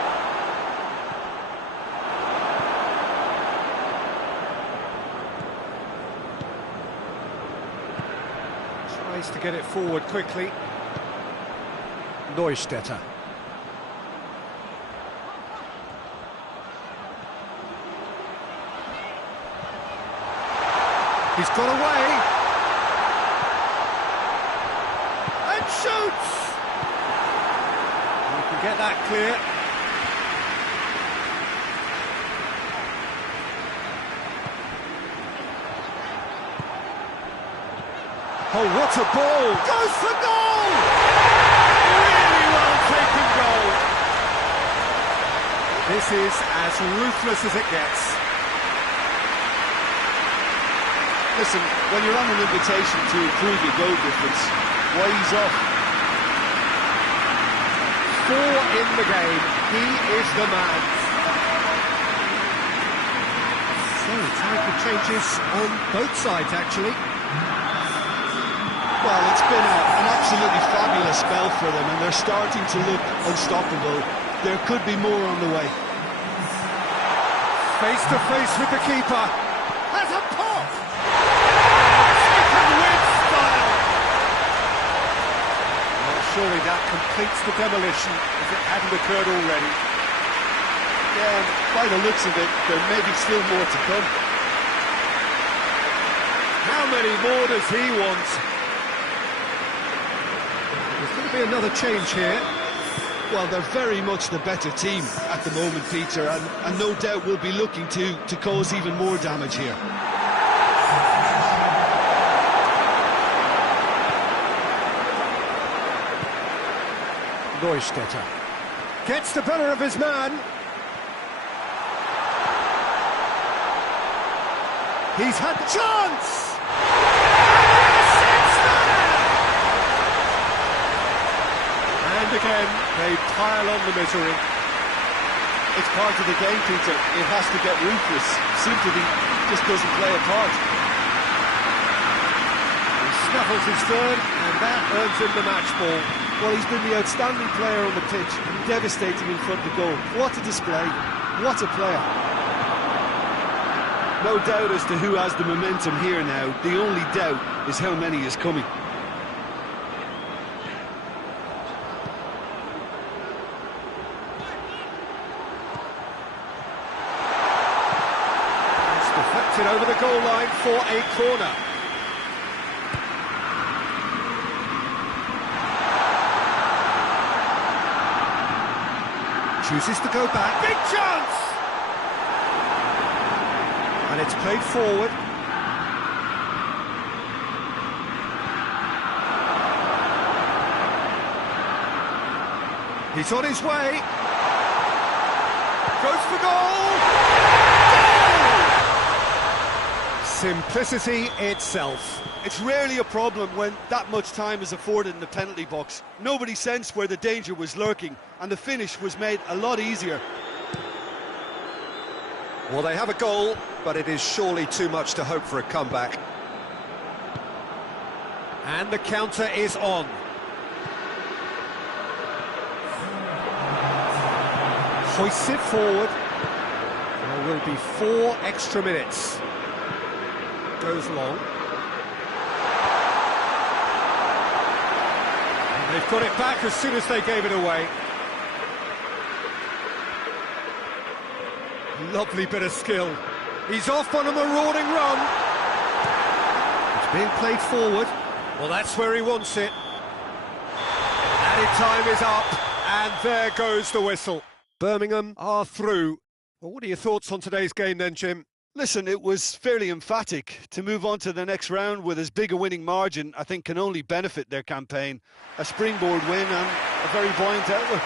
Tries to get it forward quickly. Neustädter. He's got away. And shoots! We can get that clear. Oh, what a ball! Goes for goal! Really well taken goal. This is as ruthless as it gets. Listen, when you're on an invitation to improve your goal difference, why ease off? 4 in the game. He is the man. So, time for changes on both sides, actually. Well, it's been an absolutely fabulous spell for them, and they're starting to look unstoppable. There could be more on the way. Face to face with the keeper. Has a pop! Taken with style! Well, surely that completes the demolition, if it hadn't occurred already. Yeah, and by the looks of it, there may be still more to come. How many more does he want? There's going to be another change here. Well, they're very much the better team at the moment, Peter, and no doubt will be looking to cause even more damage here. Neustädter gets the better of his man. He's had the chance! And again, they pile on the misery. It's part of the game, Peter. It has to get ruthless. Sympathy just doesn't play a part. He snuffles his third, and that earns him the match ball. Well, he's been the outstanding player on the pitch, devastating in front of goal. What a display, what a player. No doubt as to who has the momentum here now. The only doubt is how many is coming. It's deflected over the goal line for a corner. Chooses to go back. Big chance! And it's played forward. He's on his way. Goes for goal! Goal! Simplicity itself. It's rarely a problem when that much time is afforded in the penalty box. Nobody sensed where the danger was lurking, and the finish was made a lot easier. Well, they have a goal, but it is surely too much to hope for a comeback. And the counter is on. Hoists it forward. There will be 4 extra minutes. Goes long. And they've got it back as soon as they gave it away. Lovely bit of skill. He's off on a marauding run. It's being played forward. Well, that's where he wants it. Added time is up, and there goes the whistle. Birmingham are through. Well, what are your thoughts on today's game then, Jim? Listen, it was fairly emphatic. To move on to the next round with as big a winning margin, I think can only benefit their campaign. A springboard win and a very buoyant outlook.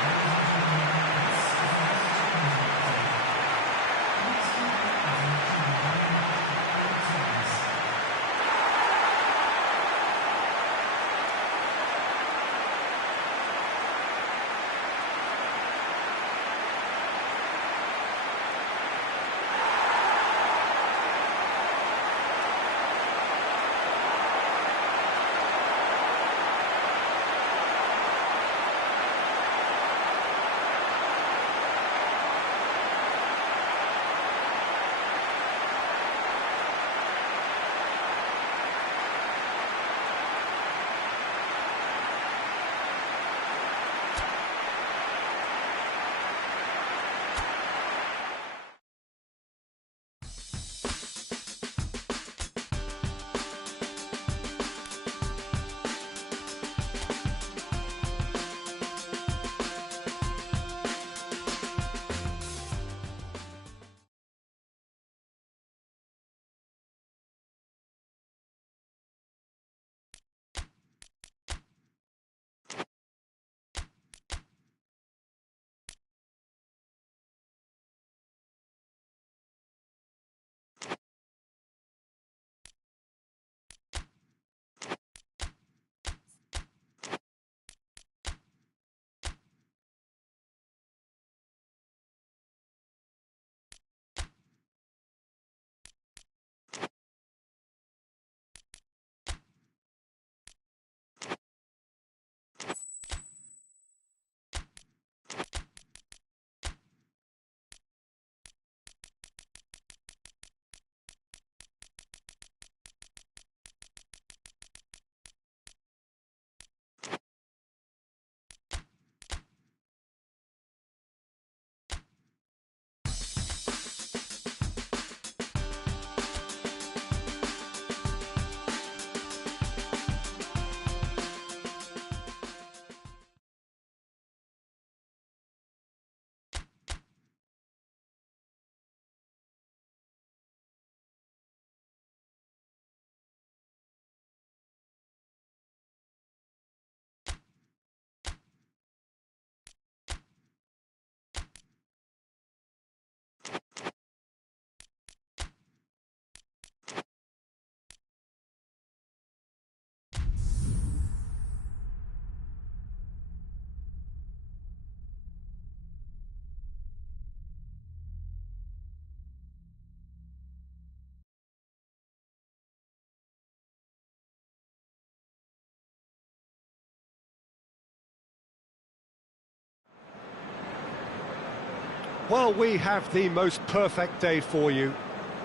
Well, we have the most perfect day for you.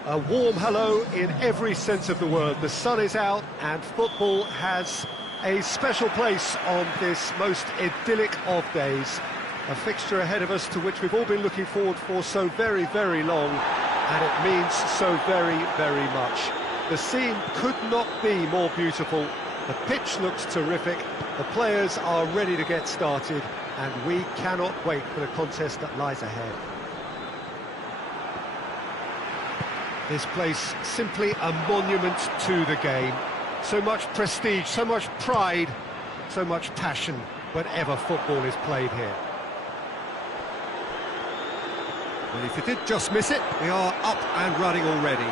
A warm hello in every sense of the word. The sun is out and football has a special place on this most idyllic of days. A fixture ahead of us to which we've all been looking forward for so very, very long, and it means so very, very much. The scene could not be more beautiful. The pitch looks terrific. The players are ready to get started, and we cannot wait for the contest that lies ahead. This place simply a monument to the game. So much prestige, so much pride, so much passion whenever football is played here. Well, if you did just miss it, we are up and running already.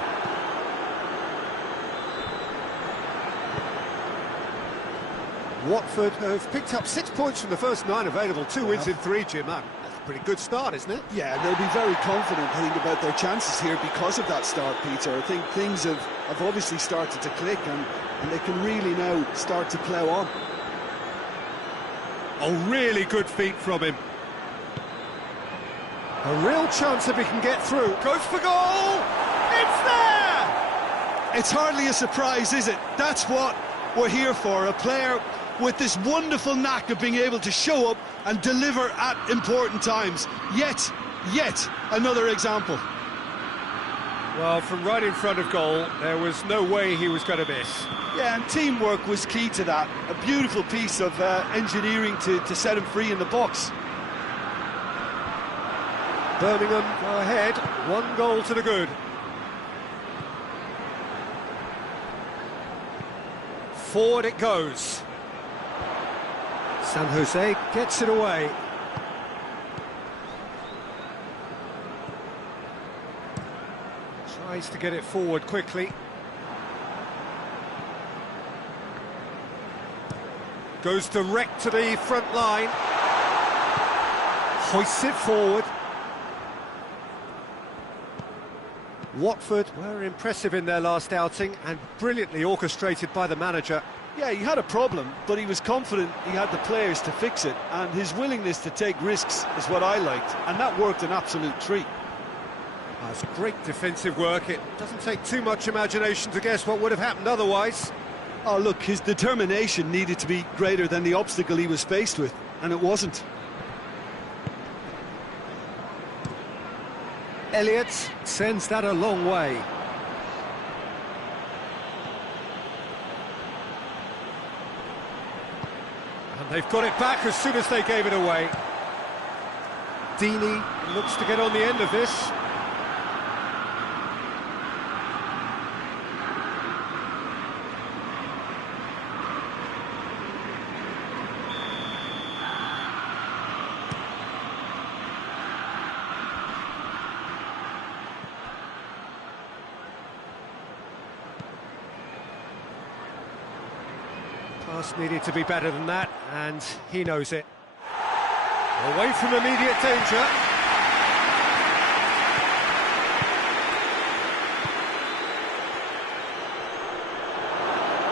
Watford have picked up 6 points from the first 9 available, 2 wins in 3, Jim. That's a pretty good start, isn't it? Yeah, they'll be very confident, I think, about their chances here because of that start, Peter. I think things have obviously started to click, and they can really now start to plough on. Oh, really good feet from him. A real chance if he can get through. Goes for goal! It's there! It's hardly a surprise, is it? That's what we're here for, a player with this wonderful knack of being able to show up and deliver at important times. Yet another example. Well, from right in front of goal, there was no way he was going to miss. Yeah, and teamwork was key to that. A beautiful piece of engineering to set him free in the box. Birmingham go ahead, 1 goal to the good. Forward it goes. San Jose gets it away. Tries to get it forward quickly. Goes direct to the front line. Hoists it forward. Watford were impressive in their last outing and brilliantly orchestrated by the manager. Yeah, he had a problem, but he was confident he had the players to fix it, and his willingness to take risks is what I liked, and that worked an absolute treat. That's great defensive work. It doesn't take too much imagination to guess what would have happened otherwise. Oh, look, his determination needed to be greater than the obstacle he was faced with, and it wasn't. Elliott sends that a long way. And they've got it back as soon as they gave it away. Deeney looks to get on the end of this. Pass needed to be better than that, and he knows it. Away from immediate danger.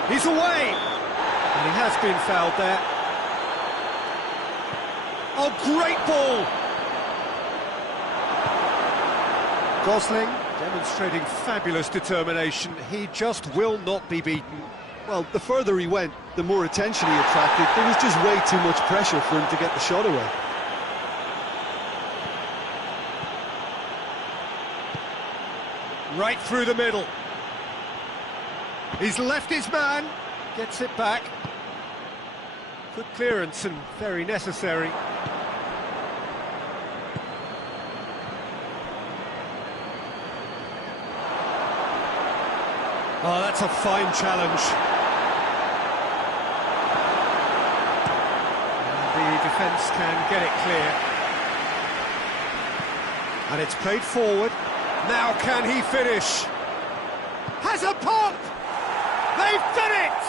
He's away! And he has been fouled there. Oh, great ball! Gosling demonstrating fabulous determination. He just will not be beaten. Well, the further he went, the more attention he attracted. There was just way too much pressure for him to get the shot away. Right through the middle. He's left his man, gets it back. Good clearance and very necessary. Oh, that's a fine challenge. And the defence can get it clear. And it's played forward. Now can he finish? Has a pop! They've done it!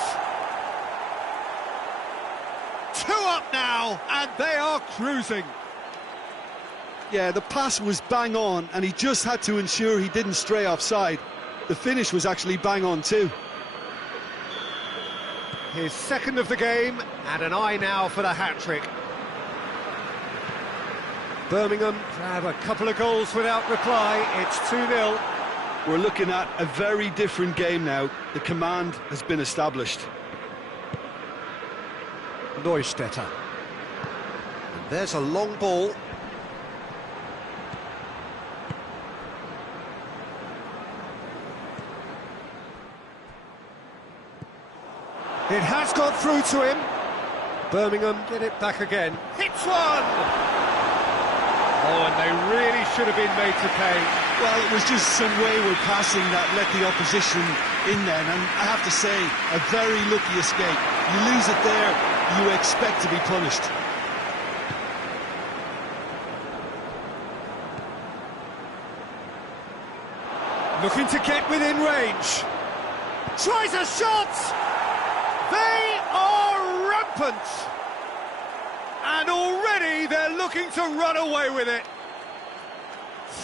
2 up now, and they are cruising. Yeah, the pass was bang on, and he just had to ensure he didn't stray offside. The finish was actually bang on too. His second of the game, and an eye now for the hat-trick. Birmingham have a couple of goals without reply. It's 2-0. We're looking at a very different game now. The command has been established. Neustädter. And there's a long ball. It has got through to him. Birmingham get it back again. Hits one! Oh, and they really should have been made to pay. Well, it was just some wayward passing that let the opposition in then, and I have to say, a very lucky escape. You lose it there, you expect to be punished. Looking to get within range. Tries a shot! They are rampant! And already they're looking to run away with it.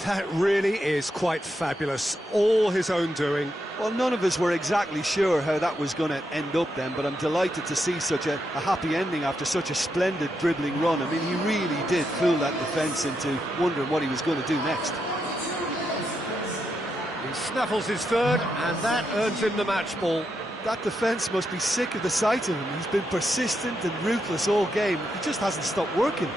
That really is quite fabulous. All his own doing. Well, none of us were exactly sure how that was going to end up then, but I'm delighted to see such a happy ending after such a splendid dribbling run. I mean, he really did fool that defence into wondering what he was going to do next. He snaffles his third, and that earns him the match ball. That defence must be sick of the sight of him. He's been persistent and ruthless all game. He just hasn't stopped working.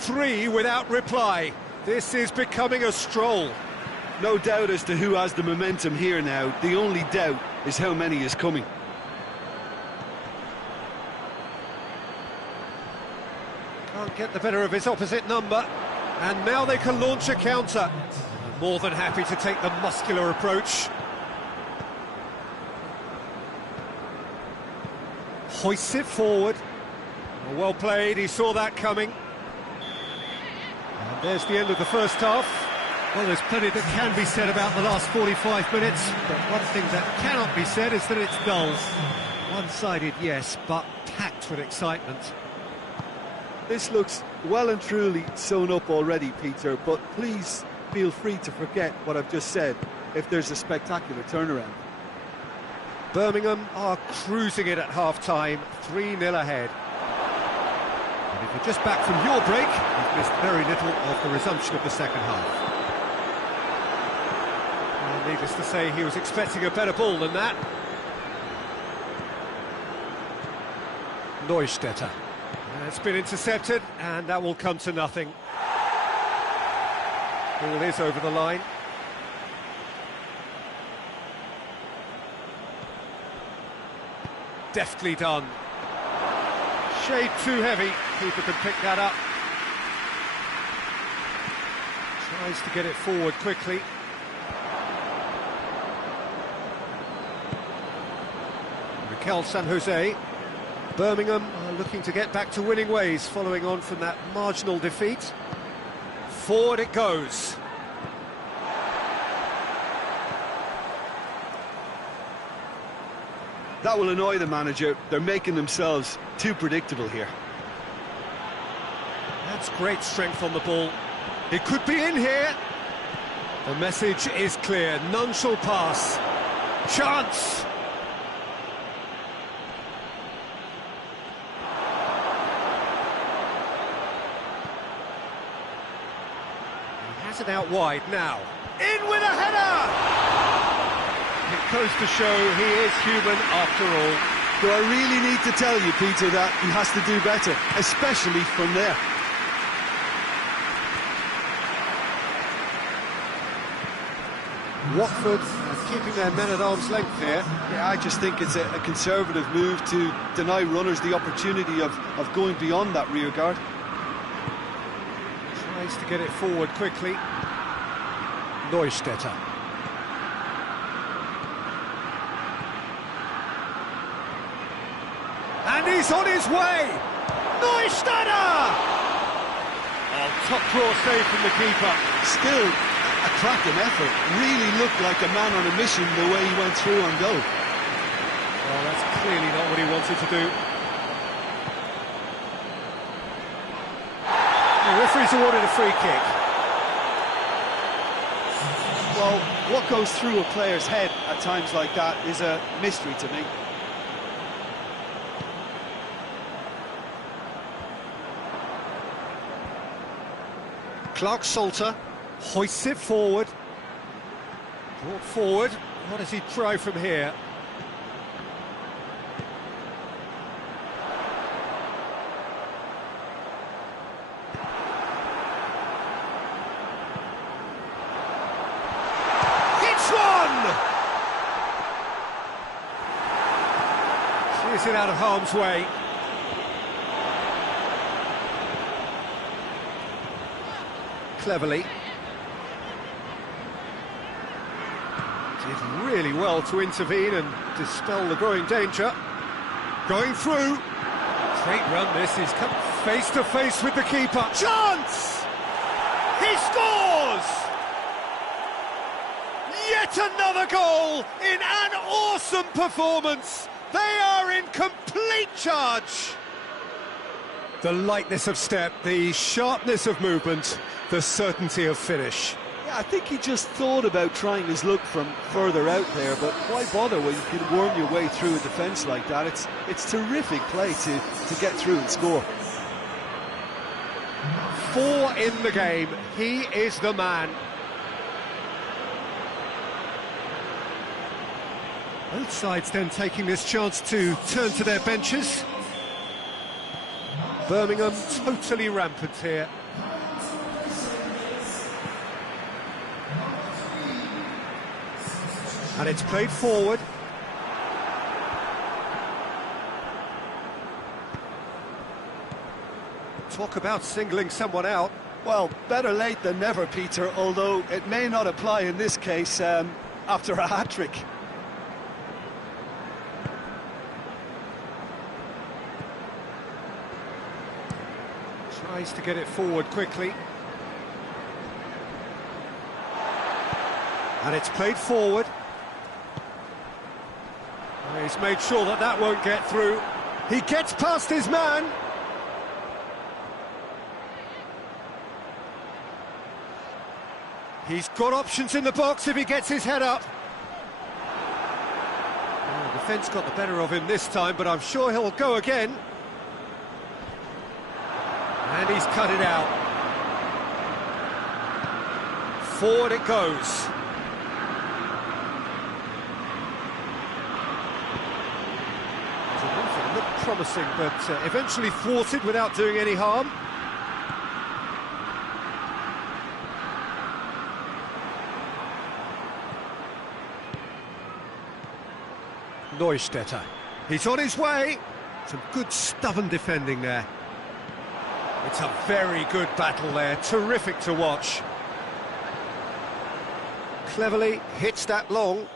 Three without reply. This is becoming a stroll. No doubt as to who has the momentum here now. The only doubt is how many is coming. Can't get the better of his opposite number. And now they can launch a counter. And more than happy to take the muscular approach. Hoists it forward. Well played, he saw that coming. And there's the end of the first half. Well, there's plenty that can be said about the last 45 minutes, but one thing that cannot be said is that it's dull. One-sided, yes, but packed with excitement. This looks well and truly sewn up already, Peter, but please feel free to forget what I've just said if there's a spectacular turnaround. Birmingham are cruising it at half-time, 3-0 ahead. And if you're just back from your break, you've missed very little of the resumption of the second half. Well, needless to say, he was expecting a better ball than that. Neustädter. It's been intercepted, and that will come to nothing. Ball is over the line. Deftly done. Shade too heavy. Keeper can pick that up. Tries to get it forward quickly. Mikel San Jose. Birmingham are looking to get back to winning ways following on from that marginal defeat. Forward it goes. That will annoy the manager. They're making themselves too predictable here. That's great strength on the ball. It could be in here. The message is clear. None shall pass. Chance. He has it out wide now. In with a header! It goes to show he is human after all. Do I really need to tell you, Peter, that he has to do better, especially from there? Watford are keeping their men at arm's length here. Yeah, I just think it's a conservative move to deny runners the opportunity of going beyond that rear guard. Tries to get it forward quickly. Neustädter. And he's on his way! Neustädter! Oh, top draw save from the keeper. Still a cracking effort. Really looked like a man on a mission the way he went through on goal. Well, that's clearly not what he wanted to do. The referee's awarded a free kick. Well, what goes through a player's head at times like that is a mystery to me. Clark Salter hoists it forward. Brought forward. What does he try from here? It's one! Clears it out of harm's way. Cleverly. Did really well to intervene and dispel the growing danger. Going through. Great run this, he's come face to face with the keeper. Chance! He scores! Yet another goal in an awesome performance. They are in complete charge. The lightness of step, the sharpness of movement, the certainty of finish. Yeah, I think he just thought about trying his luck from further out there, but why bother when you can worm your way through a defence like that? It's terrific play to get through and score. 4 in the game, he is the man. Both sides then taking this chance to turn to their benches. Birmingham totally rampant here. And it's played forward. Talk about singling someone out. Well, better late than never, Peter, although it may not apply in this case after a hat-trick. Tries to get it forward quickly. And it's played forward. He's made sure that that won't get through. He gets past his man. He's got options in the box if he gets his head up. Oh, the defence got the better of him this time, but I'm sure he'll go again. And he's cut it out. Forward it goes. It looked promising, but eventually thwarted without doing any harm. Neustädter. He's on his way. Some good stubborn defending there. It's a very good battle there, terrific to watch. Cleverly hits that long.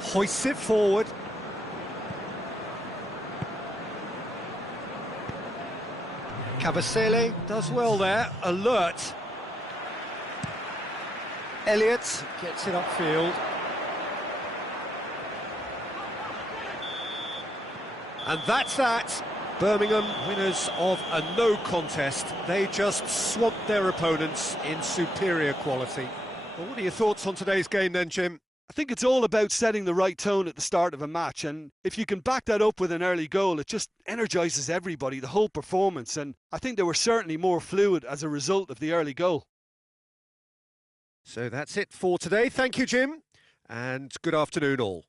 Hoists it forward. Cabasele does well there, alert. Elliott gets it upfield. And that's that. Birmingham, winners of a no contest. They just swamped their opponents in superior quality. Well, what are your thoughts on today's game then, Jim? I think it's all about setting the right tone at the start of a match, and if you can back that up with an early goal, it just energises everybody, the whole performance, and I think they were certainly more fluid as a result of the early goal. So that's it for today. Thank you, Jim, and good afternoon all.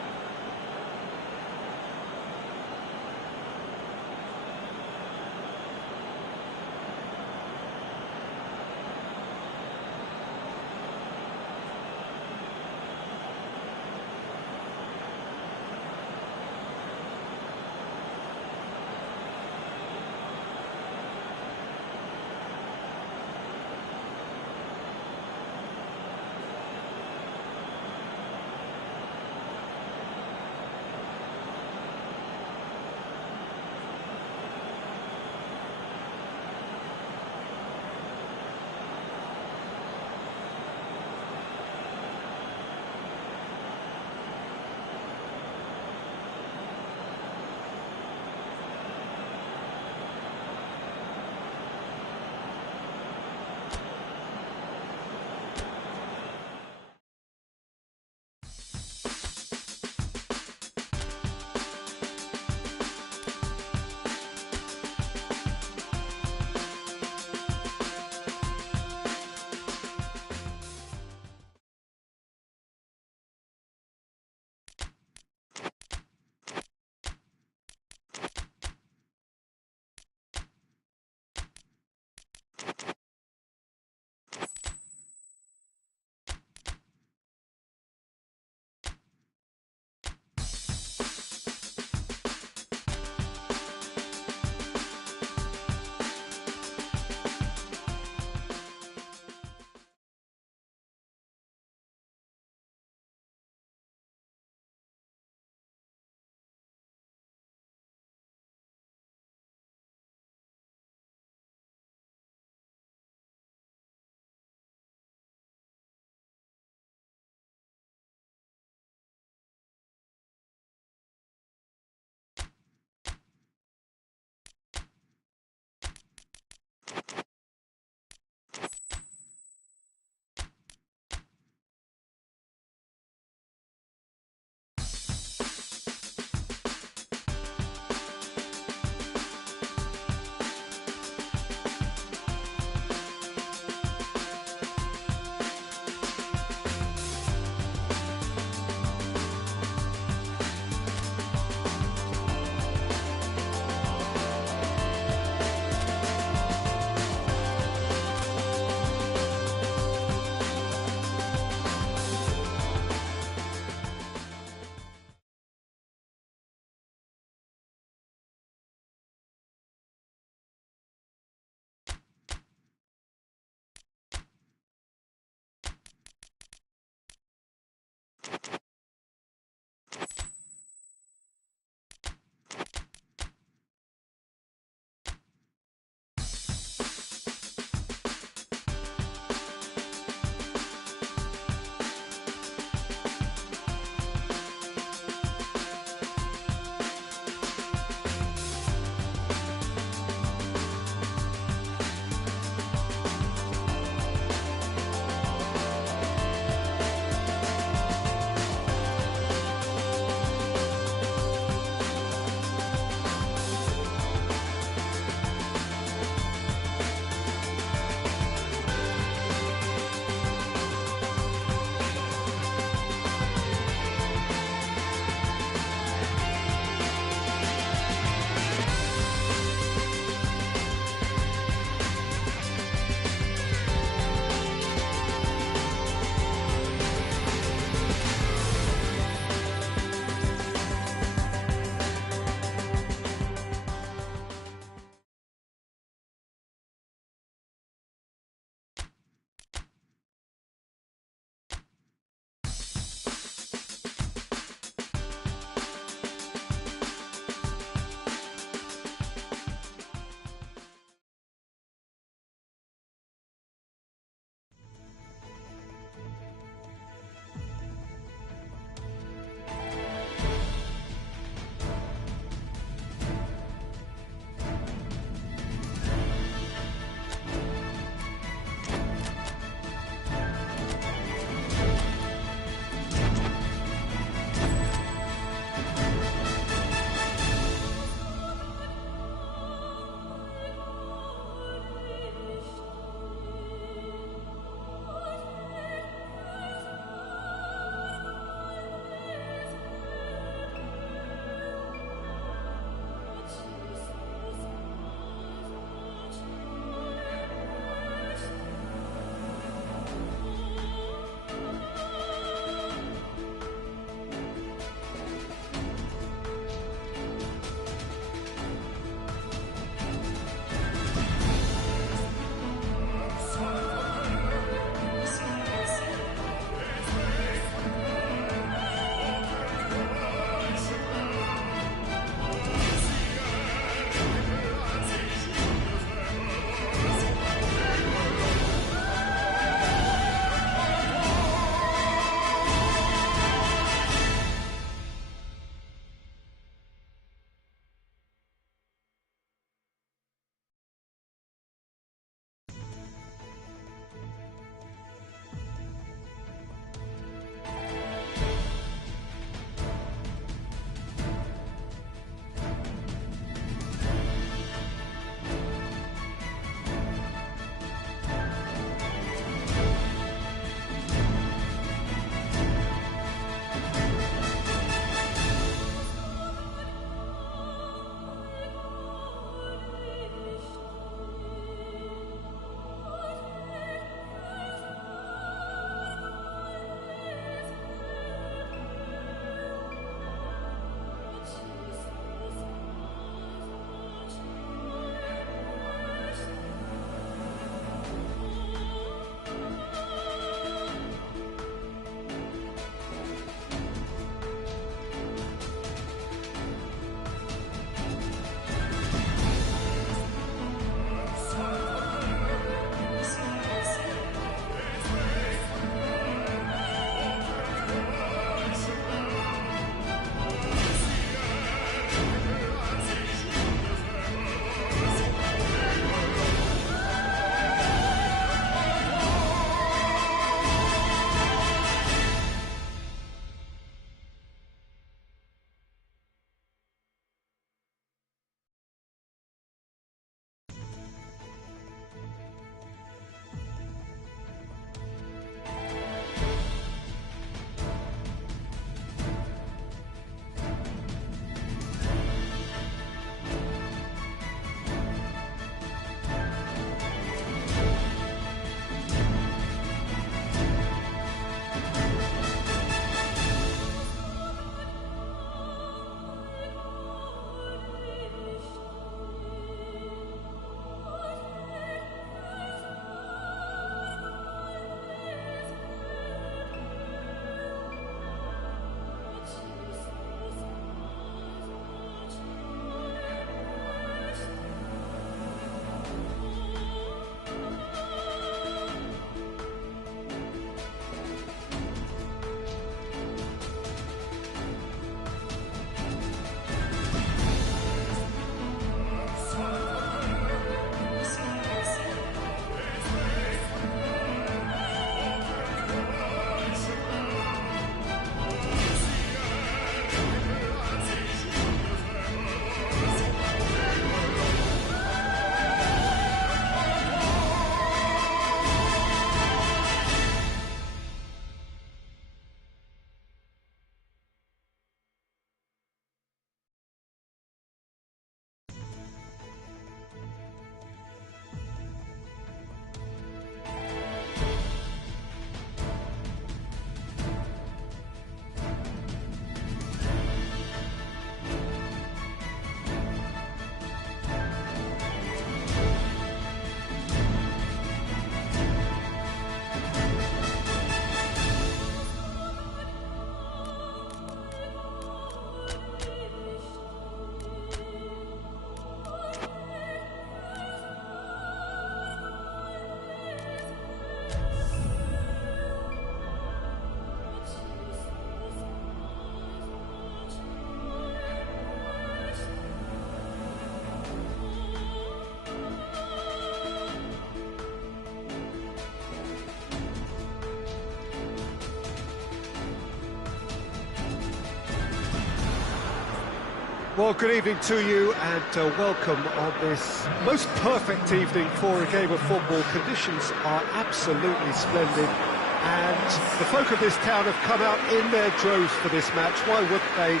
Well, good evening to you and welcome on this most perfect evening for a game of football. Conditions are absolutely splendid and the folk of this town have come out in their droves for this match. Why wouldn't they?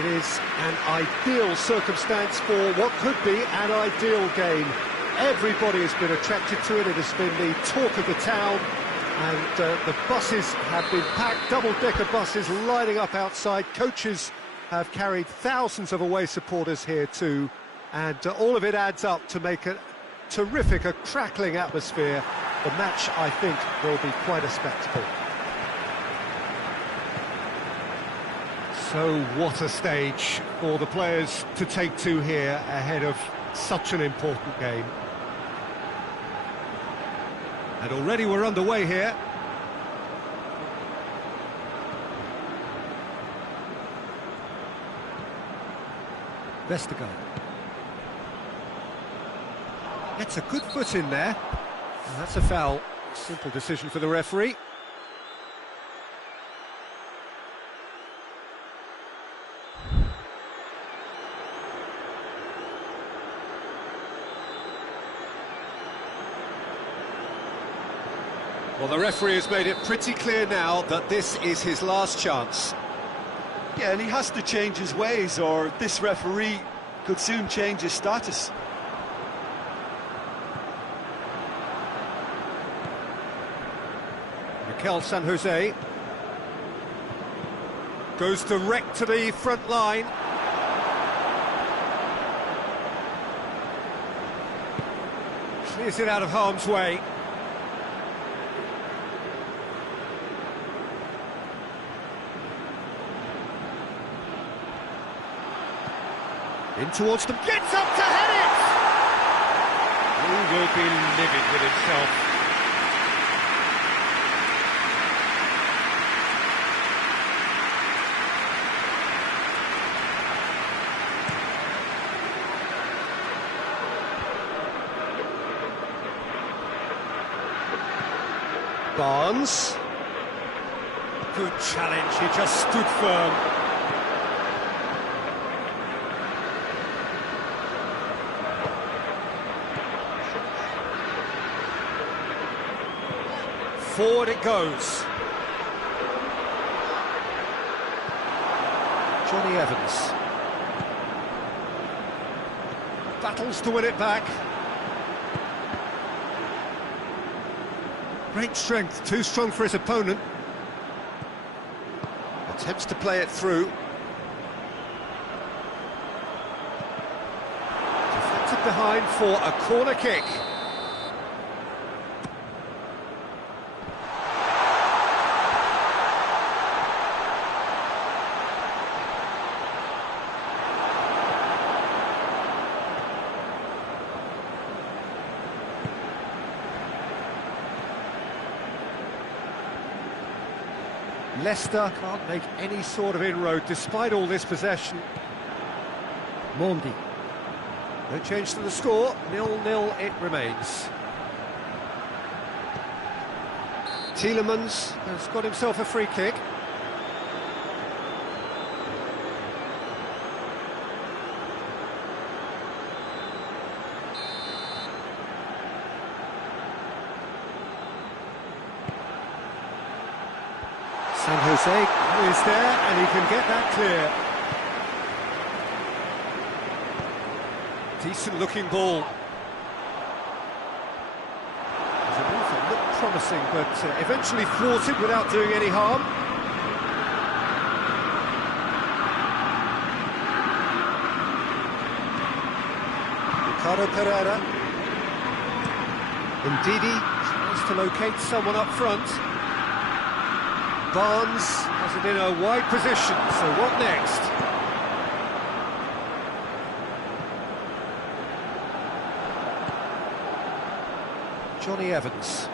It is an ideal circumstance for what could be an ideal game. Everybody has been attracted to it. It has been the talk of the town. And the buses have been packed, double-decker buses lining up outside. Coaches have carried thousands of away supporters here too. And all of it adds up to make a terrific, a crackling atmosphere. The match, I think, will be quite a spectacle. So what a stage for the players to take to here ahead of such an important game. And already we're underway here. Vestergaard. Gets a good foot in there. And that's a foul. Simple decision for the referee. Well, the referee has made it pretty clear now that this is his last chance. Yeah, and he has to change his ways, or this referee could soon change his status. Mikel San Jose goes direct to the front line. Clears it out of harm's way. In towards them, gets up to head it! He will be livid with himself. Barnes. Good challenge, he just stood firm. Forward it goes. Johnny Evans. Battles to win it back. Great strength, too strong for his opponent. Attempts to play it through. Deflected behind for a corner kick. Leicester can't make any sort of inroad despite all this possession. Mondi. No change to the score, 0-0 it remains. Tielemans has got himself a free kick. San Jose is there, and he can get that clear. Decent-looking ball. The move looked promising, but eventually thwarted without doing any harm. Ricardo Pereira. Ndidi tries to locate someone up front. Barnes has it in a wide position, so what next? Johnny Evans.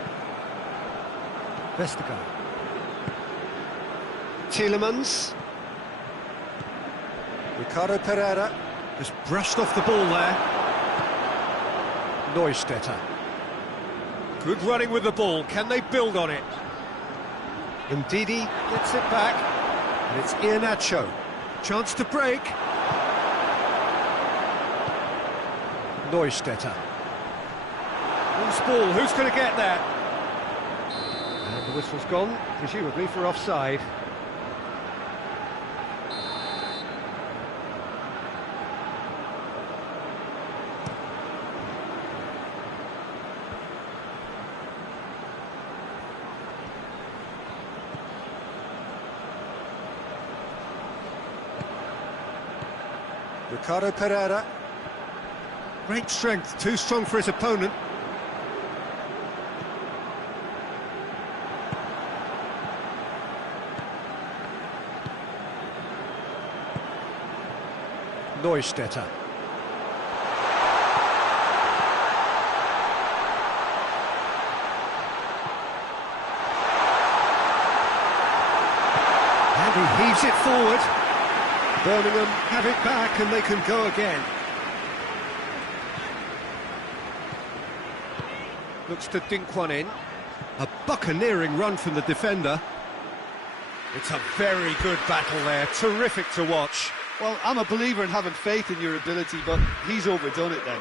Vestergaard. Tielemans. Ricardo Pereira just brushed off the ball there. Neustädter. Good running with the ball, can they build on it? Ndidi gets it back, and it's Iheanacho. Chance to break. Neustädter. Loose ball, who's going to get that? And the whistle's gone, presumably for offside. Ricardo Pereira. Great strength, too strong for his opponent. Neustädter. And he heaves it forward. Birmingham have it back and they can go again. Looks to dink one in. A buccaneering run from the defender. It's a very good battle there, terrific to watch. Well, I'm a believer in having faith in your ability, but he's overdone it then.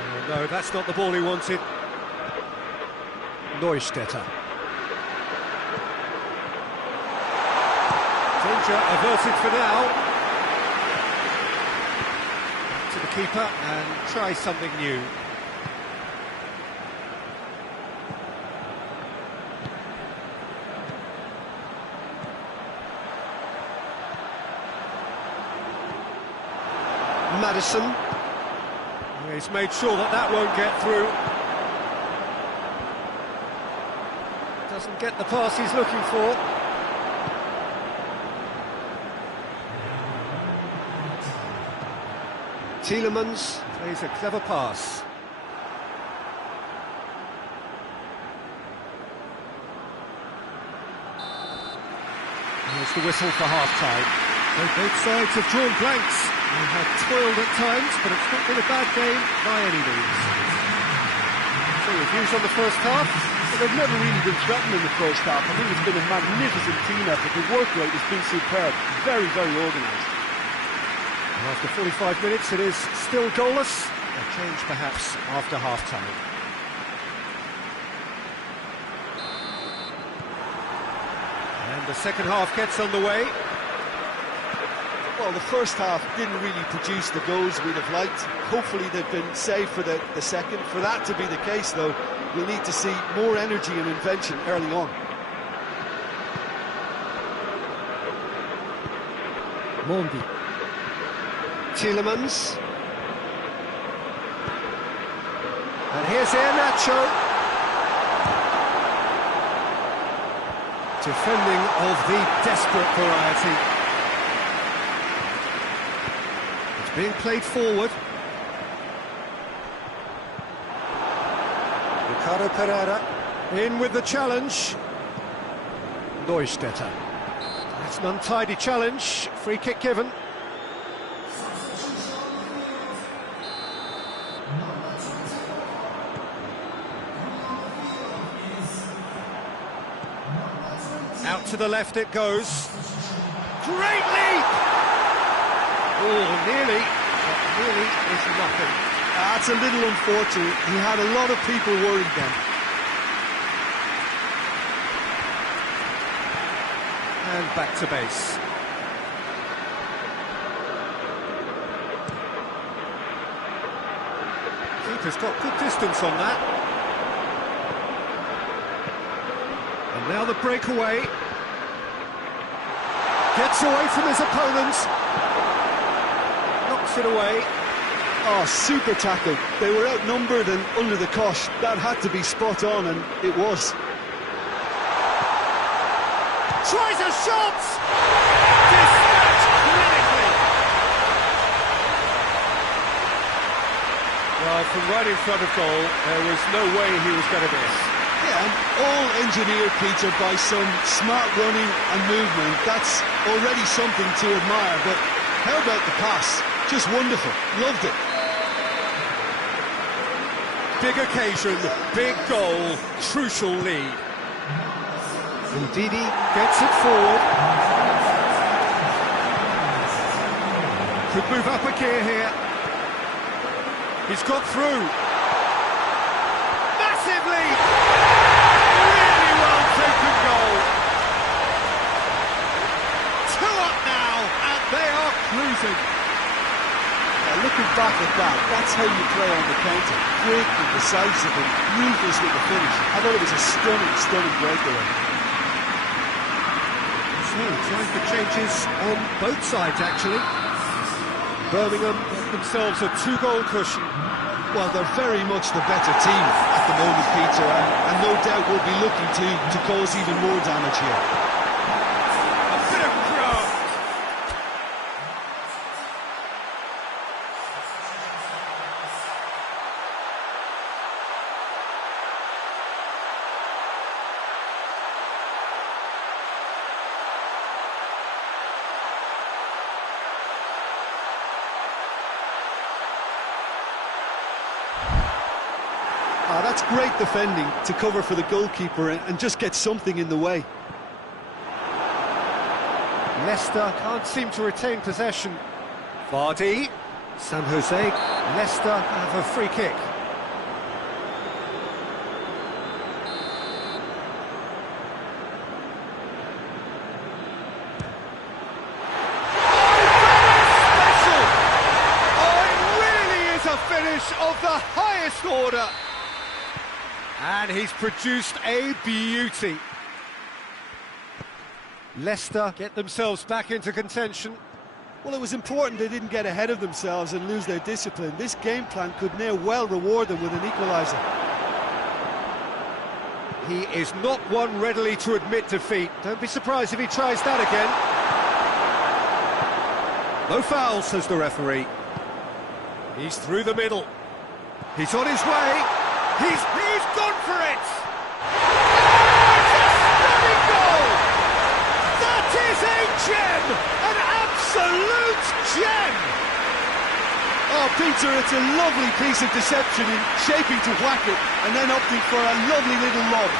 Oh, no, that's not the ball he wanted. Neustädter. Danger averted for now. To the keeper and try something new. Madison. He's made sure that that won't get through. Doesn't get the pass he's looking for. Tielemans plays a clever pass. Here's the whistle for half-time. Both sides have drawn blanks. They have toiled at times, but it's not been a bad game by any means. So, your views on the first half? Well, they've never really been threatened in the first half. I think it's been a magnificent team effort. The work rate has been superb. Very, very organised. After 45 minutes, it is still goalless. A change, perhaps, after half-time. And the second half gets underway. Well, the first half didn't really produce the goals we'd have liked. Hopefully they've been saved for the second. For that to be the case, though, we need to see more energy and invention early on. Mondi. Tielemans. And here's Iheanacho. Defending of the desperate variety. Being played forward. Ricardo Pereira in with the challenge. Neustädter. That's an untidy challenge. Free kick given. Out to the left it goes. Great leap! Oh, nearly, but nearly is nothing. That's a little unfortunate. He had a lot of people worried then. And back to base. Keeper's got good distance on that. And now the breakaway. Gets away from his opponents. Knocks it away. Oh, super tackle. They were outnumbered and under the cosh. That had to be spot on, and it was. Tries a shot! Dispatched clinically! Well, from right in front of goal, there was no way he was going to miss. Yeah, and all engineered, Peter, by some smart running and movement. That's already something to admire, but how about the pass? Just wonderful. Loved it. Big occasion, big goal, crucial lead. Ndidi gets it forward. Could move up a gear here. He's got through. Massive lead! Really well taken goal. 2 up now, and they are cruising. Looking back at that, that's how you play on the counter. Quick and decisive and ruthless with the finish. I thought it was a stunning, stunning breakaway. So, time for changes on both sides, actually. Birmingham get themselves a 2-goal cushion. Well, they're very much the better team at the moment, Peter, and no doubt will be looking to cause even more damage here. A bit of craft. That's great defending to cover for the goalkeeper and just get something in the way. Leicester can't seem to retain possession. Vardy, San Jose, Leicester have a free kick. Finish of the highest order, and he's produced a beauty. Leicester get themselves back into contention. Well, it was important they didn't get ahead of themselves and lose their discipline. This game plan could now well reward them with an equaliser. He is not one readily to admit defeat. Don't be surprised if he tries that again. No foul, says the referee. He's through the middle. He's on his way. He's gone for it. Oh, it's a stunning goal. That is a gem, an absolute gem. Oh, Peter, it's a lovely piece of deception in shaping to whack it and then opting for a lovely little lob.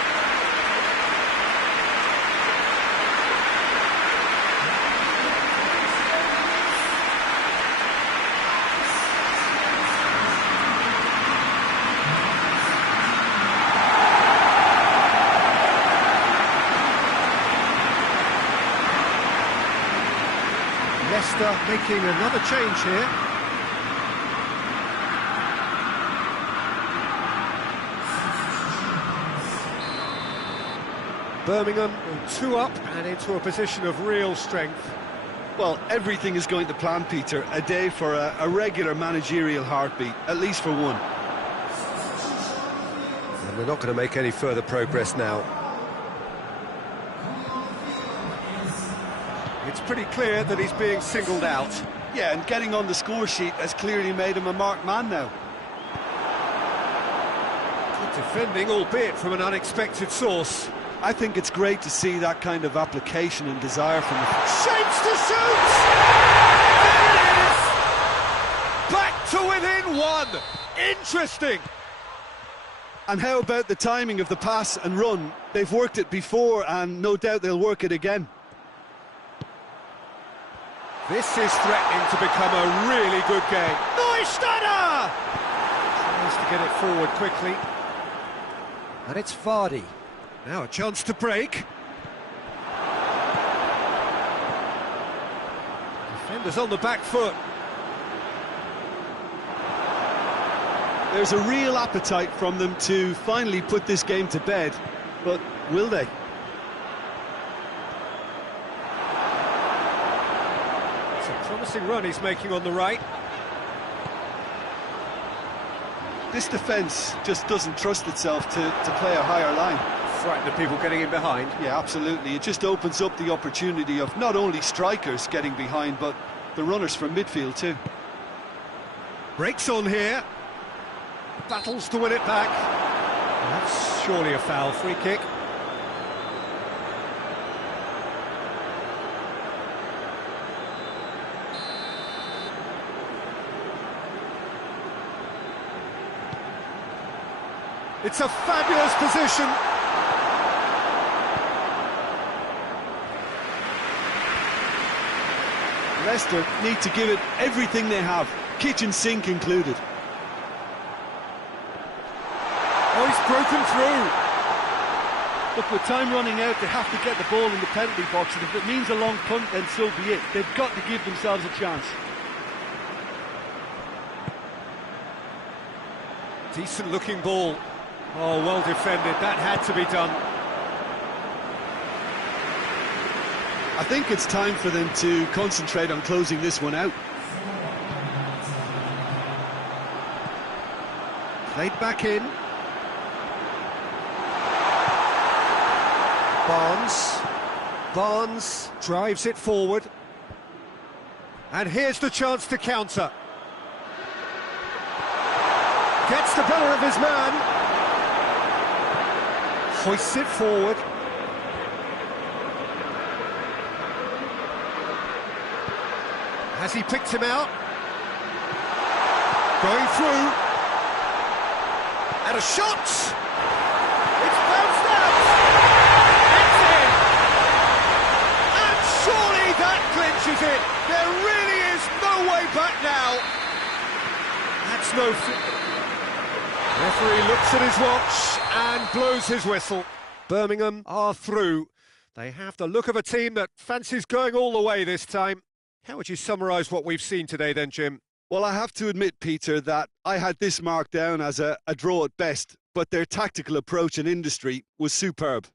Leicester making another change here. Birmingham 2 up and into a position of real strength. Well, everything is going to plan, Peter. A day for a regular managerial heartbeat, at least for one. And they're not going to make any further progress now. It's pretty clear that he's being singled out. Yeah, and getting on the score sheet has clearly made him a marked man now. Good defending, albeit from an unexpected source. I think it's great to see that kind of application and desire from the... Shapes to shoot! There it is! Back to within 1! Interesting! And how about the timing of the pass and run? They've worked it before and no doubt they'll work it again. This is threatening to become a really good game. Neustädter! Tries to get it forward quickly. And it's Vardy. Now a chance to break. Defenders on the back foot. There's a real appetite from them to finally put this game to bed, but will they? Promising run he's making on the right. This defence just doesn't trust itself to play a higher line. Frighten the people getting in behind. Yeah, absolutely. It just opens up the opportunity of not only strikers getting behind, but the runners from midfield too. Breaks on here. Battles to win it back. That's surely a foul. Free kick. It's a fabulous position. Leicester need to give it everything they have, kitchen sink included. Oh, he's broken through. Look, with time running out, they have to get the ball in the penalty box, and if it means a long punt, then so be it. They've got to give themselves a chance. Decent looking ball. Oh, well defended, that had to be done. I think it's time for them to concentrate on closing this one out. Played back in. Barnes drives it forward. And here's the chance to counter. Gets the better of his man. Hoists it forward. Has he picked him out? Going through. And a shot! It's bounced out! It's in! And surely that clinches it! There really is no way back now! That's no... Referee looks at his watch and blows his whistle. Birmingham are through. They have the look of a team that fancies going all the way this time. How would you summarise what we've seen today then, Jim? Well, I have to admit, Peter, that I had this marked down as a draw at best, but their tactical approach and industry was superb.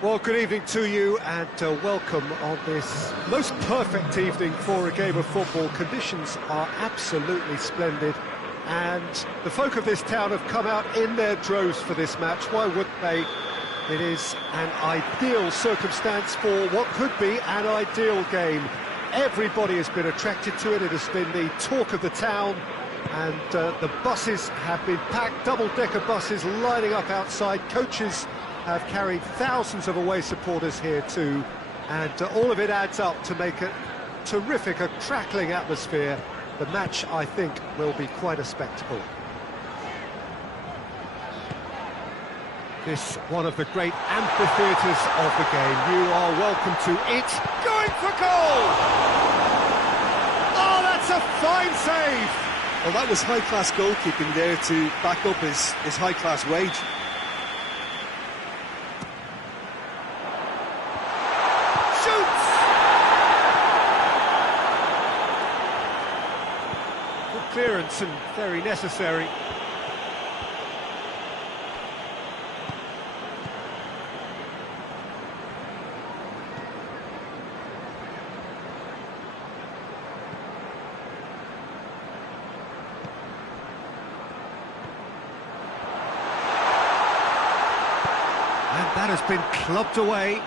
Well, good evening to you and welcome on this most perfect evening for a game of football. Conditions are absolutely splendid And the folk of this town have come out in their droves for this match. Why wouldn't they? It is an ideal circumstance for what could be an ideal game. Everybody has been attracted to it. It has been the talk of the town. And the buses have been packed, double-decker buses lining up outside. Coaches have carried thousands of away supporters here too. And all of it adds up to make it terrific, a crackling atmosphere. The match, I think, will be quite a spectacle. This one of the great amphitheatres of the game. You are welcome to it. Going for goal! Oh, that's a fine save! Well, that was high-class goalkeeping there to back up his high-class wage. Shoots! Good clearance and very necessary. And that has been clubbed away.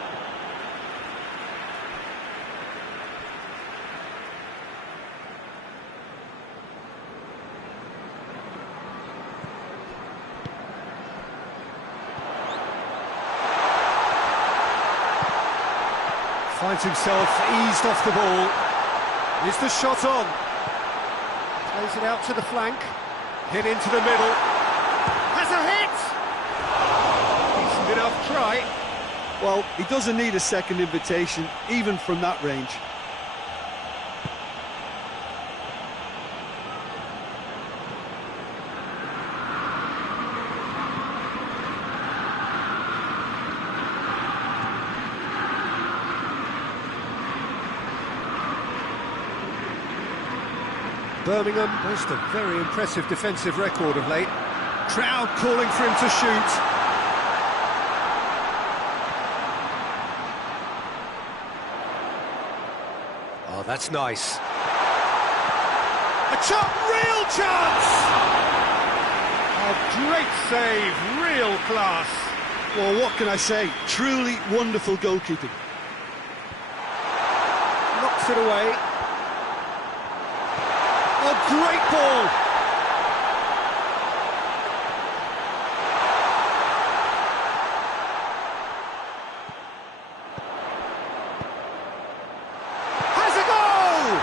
Finds himself eased off the ball. Is the shot on? Plays it out to the flank. Hit into the middle. Has a hit! Decent enough try. Well, he doesn't need a second invitation, even from that range. Birmingham boast a very impressive defensive record of late. Crowd calling for him to shoot. Oh, that's nice. A shot, real chance! A great save, real class. Well, what can I say? Truly wonderful goalkeeping. Knocks it away. Oh, great ball! Has a goal!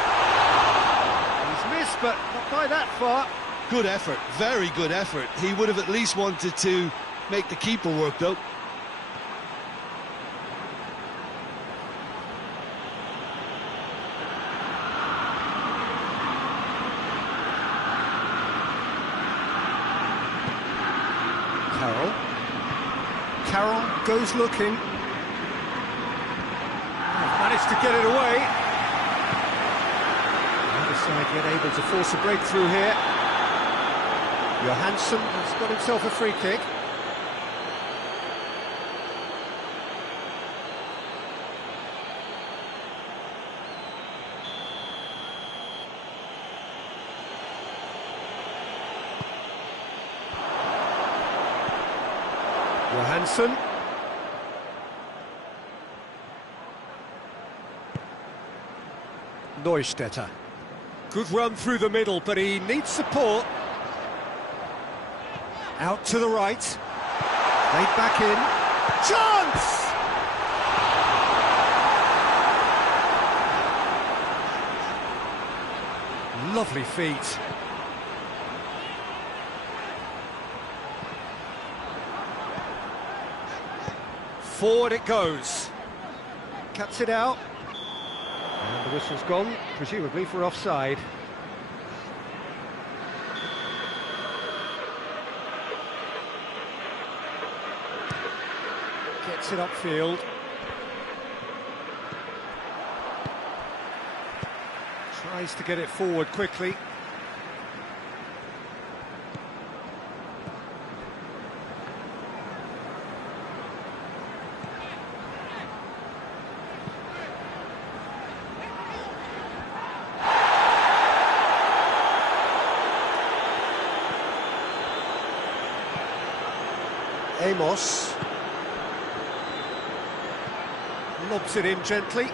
He's missed, but not by that far. Good effort, very good effort. He would have at least wanted to make the keeper work, though. Carroll goes looking. Managed to get it away. The other side yet able to force a breakthrough here. Johansson has got himself a free kick. Johansson. Neustädter. Good run through the middle, but he needs support. Out to the right. Laid back in. Chance! Lovely feet. Forward it goes. Cuts it out. And the whistle's gone, presumably for offside. Gets it upfield. Tries to get it forward quickly. Amos. Lobs it in gently.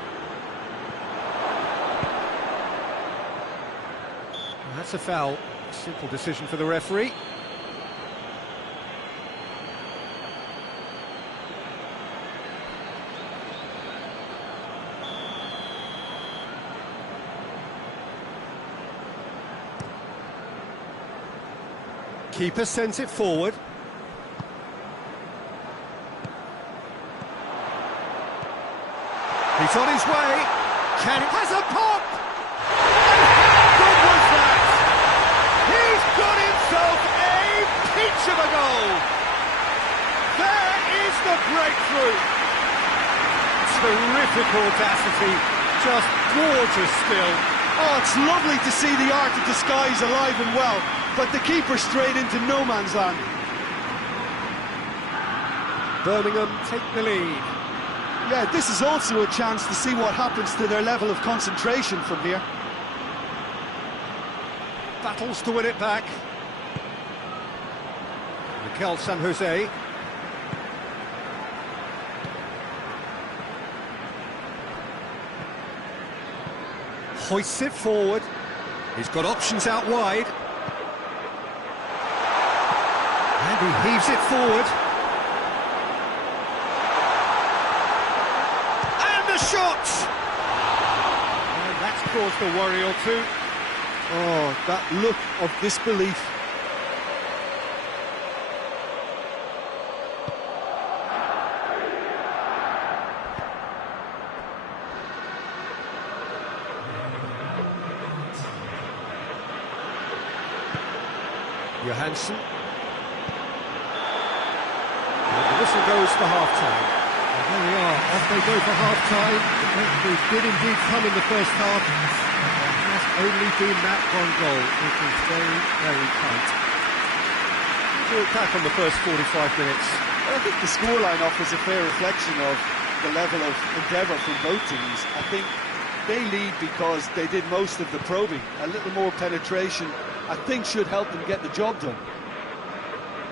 That's a foul. Simple decision for the referee. Keeper sends it forward. He's on his way. Has a pop! And how good was that? He's got himself a peach of a goal. There is the breakthrough. Terrific audacity. Just gorgeous skill. Oh, it's lovely to see the art of the skies alive and well, but the keeper straight into no man's land. Birmingham take the lead. Yeah, this is also a chance to see what happens to their level of concentration from here. Battles to win it back. Mikel San Jose. Hoists it forward. He's got options out wide. And he heaves it forward. And the shot! And that's caused a worry or two. Oh, that look of disbelief. Johansson. And the whistle goes for half-time. And there we are, off they go for half-time. The breakthrough did indeed come in the first half. There has only been that one goal, which is very, very tight. So we're back on the first 45 minutes. I think the scoreline offers a fair reflection of the level of endeavour from both teams. I think they lead because they did most of the probing. A little more penetration, I think, should help them get the job done.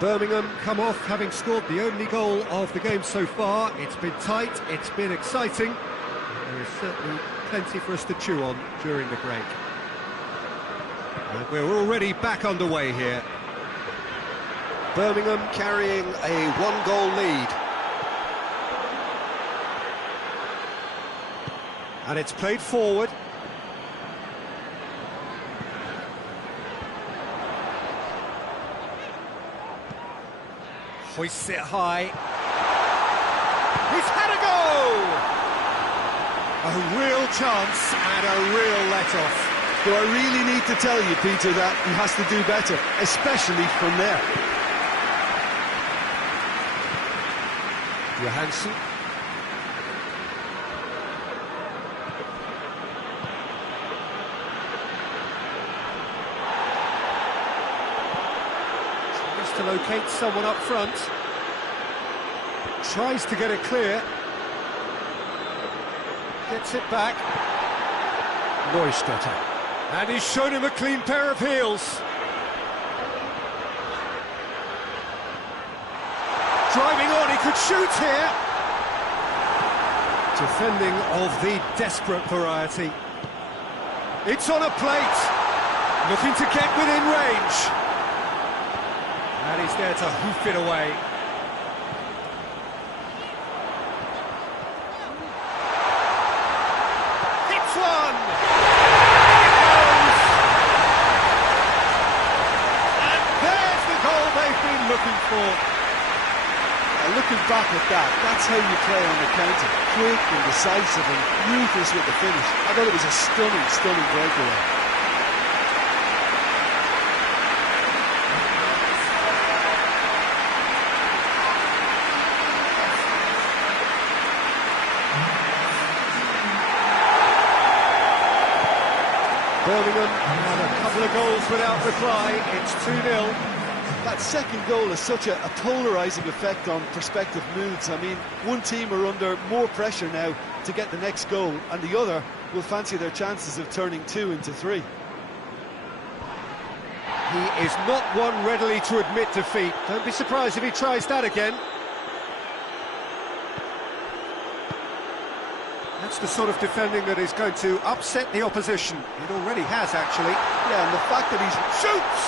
Birmingham come off having scored the only goal of the game so far. It's been tight, it's been exciting. There is certainly plenty for us to chew on during the break. And we're already back underway here. Birmingham carrying a one-goal lead. And it's played forward. Hoists it high. He's had a go! A real chance and a real let-off. Do I really need to tell you, Peter, that he has to do better, especially from there? Johansson. Tries to locate someone up front. Tries to get it clear. Gets it back. Neustädter. And he's shown him a clean pair of heels. Driving on, he could shoot here. Defending of the desperate variety. It's on a plate. Looking to get within range. And he's there to hoof it away. Hits one! And there's the goal they've been looking for. Looking back at that, that's how you play on the counter. Quick and decisive and ruthless with the finish. I thought it was a stunning, stunning breakaway. Birmingham had a couple of goals without reply. It's 2-0. That second goal has such a polarising effect on prospective moods. I mean, one team are under more pressure now to get the next goal, and the other will fancy their chances of turning 2 into 3. He is not one readily to admit defeat. Don't be surprised if he tries that again. It's the sort of defending that is going to upset the opposition. It already has, actually. Yeah, and the fact that he's... Shoots!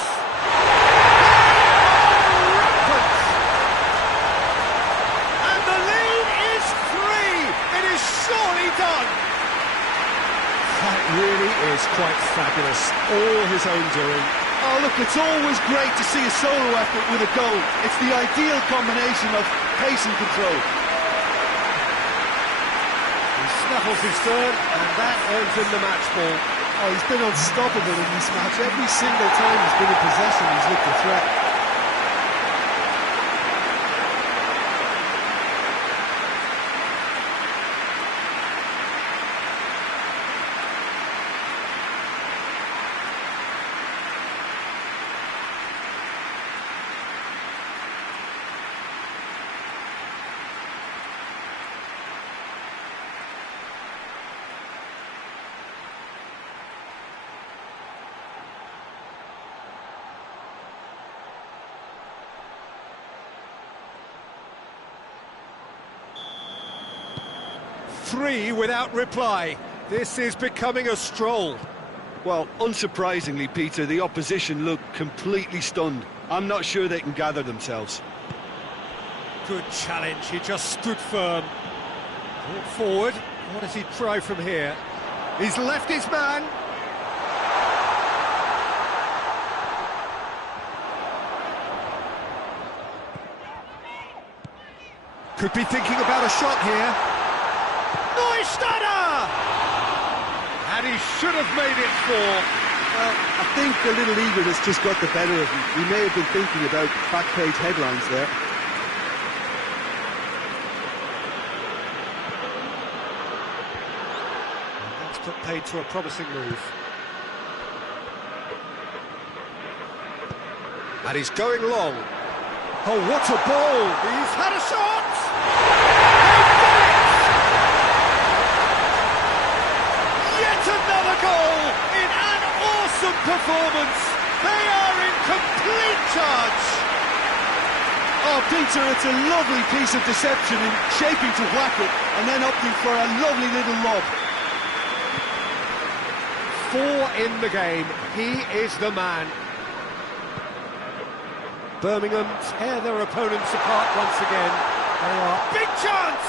And the lead is 3! It is surely done! That really is quite fabulous. All his own doing. Oh, look, it's always great to see a solo effort with a goal. It's the ideal combination of pace and control. He snaffles his third, and that earns him the match ball. Oh, he's been unstoppable in this match. Every single time he's been in possession, he's looked a threat. Three without reply. This is becoming a stroll. Well, unsurprisingly, Peter, the opposition look completely stunned. I'm not sure they can gather themselves. Good challenge, he just stood firm. Brought forward, what does he try from here? He's left his man. Could be thinking about a shot here. Neustädter! And he should have made it 4. Well, I think a little eagerness just got the better of him. He may have been thinking about back page headlines there. That's put paid to a promising move. And he's going long. Oh, what a ball! He's had a shot! He's done it! Yet another goal in an awesome performance. They are in complete charge. Oh, Peter, it's a lovely piece of deception in shaping to whack it and then opting for a lovely little lob. 4 in the game. He is the man. Birmingham tear their opponents apart once again. They are... Big chance!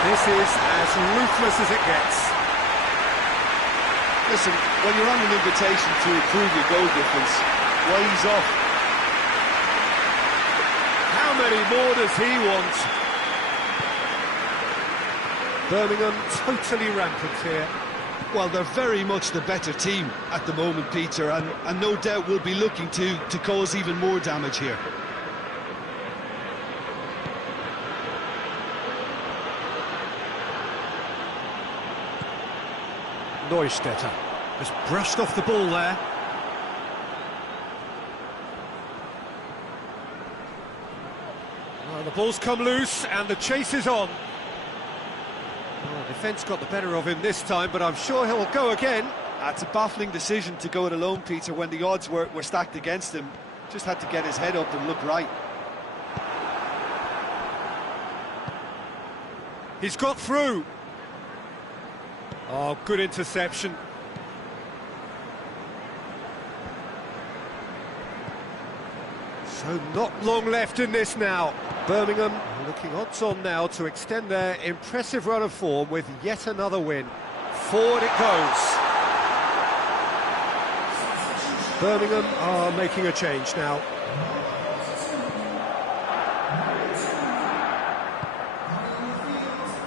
This is as ruthless as it gets. Listen, when you're on an invitation to improve your goal difference, well, he's off. How many more does he want? Birmingham totally rampant here. Well, they're very much the better team at the moment, Peter, and no doubt will be looking to cause even more damage here. Neustädter has brushed off the ball there. Well, the ball's come loose and the chase is on. Well, defence got the better of him this time, but I'm sure he'll go again. It's a baffling decision to go it alone, Peter, when the odds were stacked against him. Just had to get his head up and look right. He's got through. Oh, good interception. So not long left in this now. Birmingham looking odds-on now to extend their impressive run of form with yet another win. Forward it goes. Birmingham are making a change now.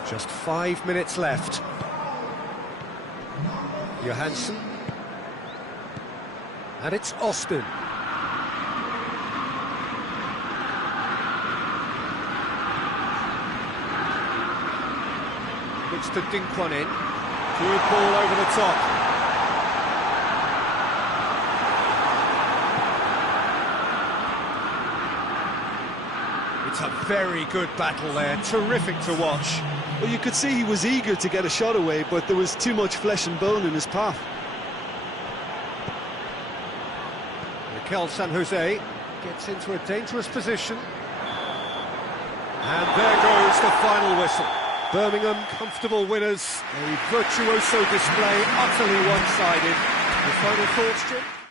Just 5 minutes left. Johansson. And it's Austin. Looks to dink one in. Good ball over the top. It's a very good battle there. Terrific to watch. Well, you could see he was eager to get a shot away, but there was too much flesh and bone in his path. Mikel San Jose gets into a dangerous position. And there goes the final whistle. Birmingham, comfortable winners. A virtuoso display, utterly one-sided. Your final thoughts, Jim?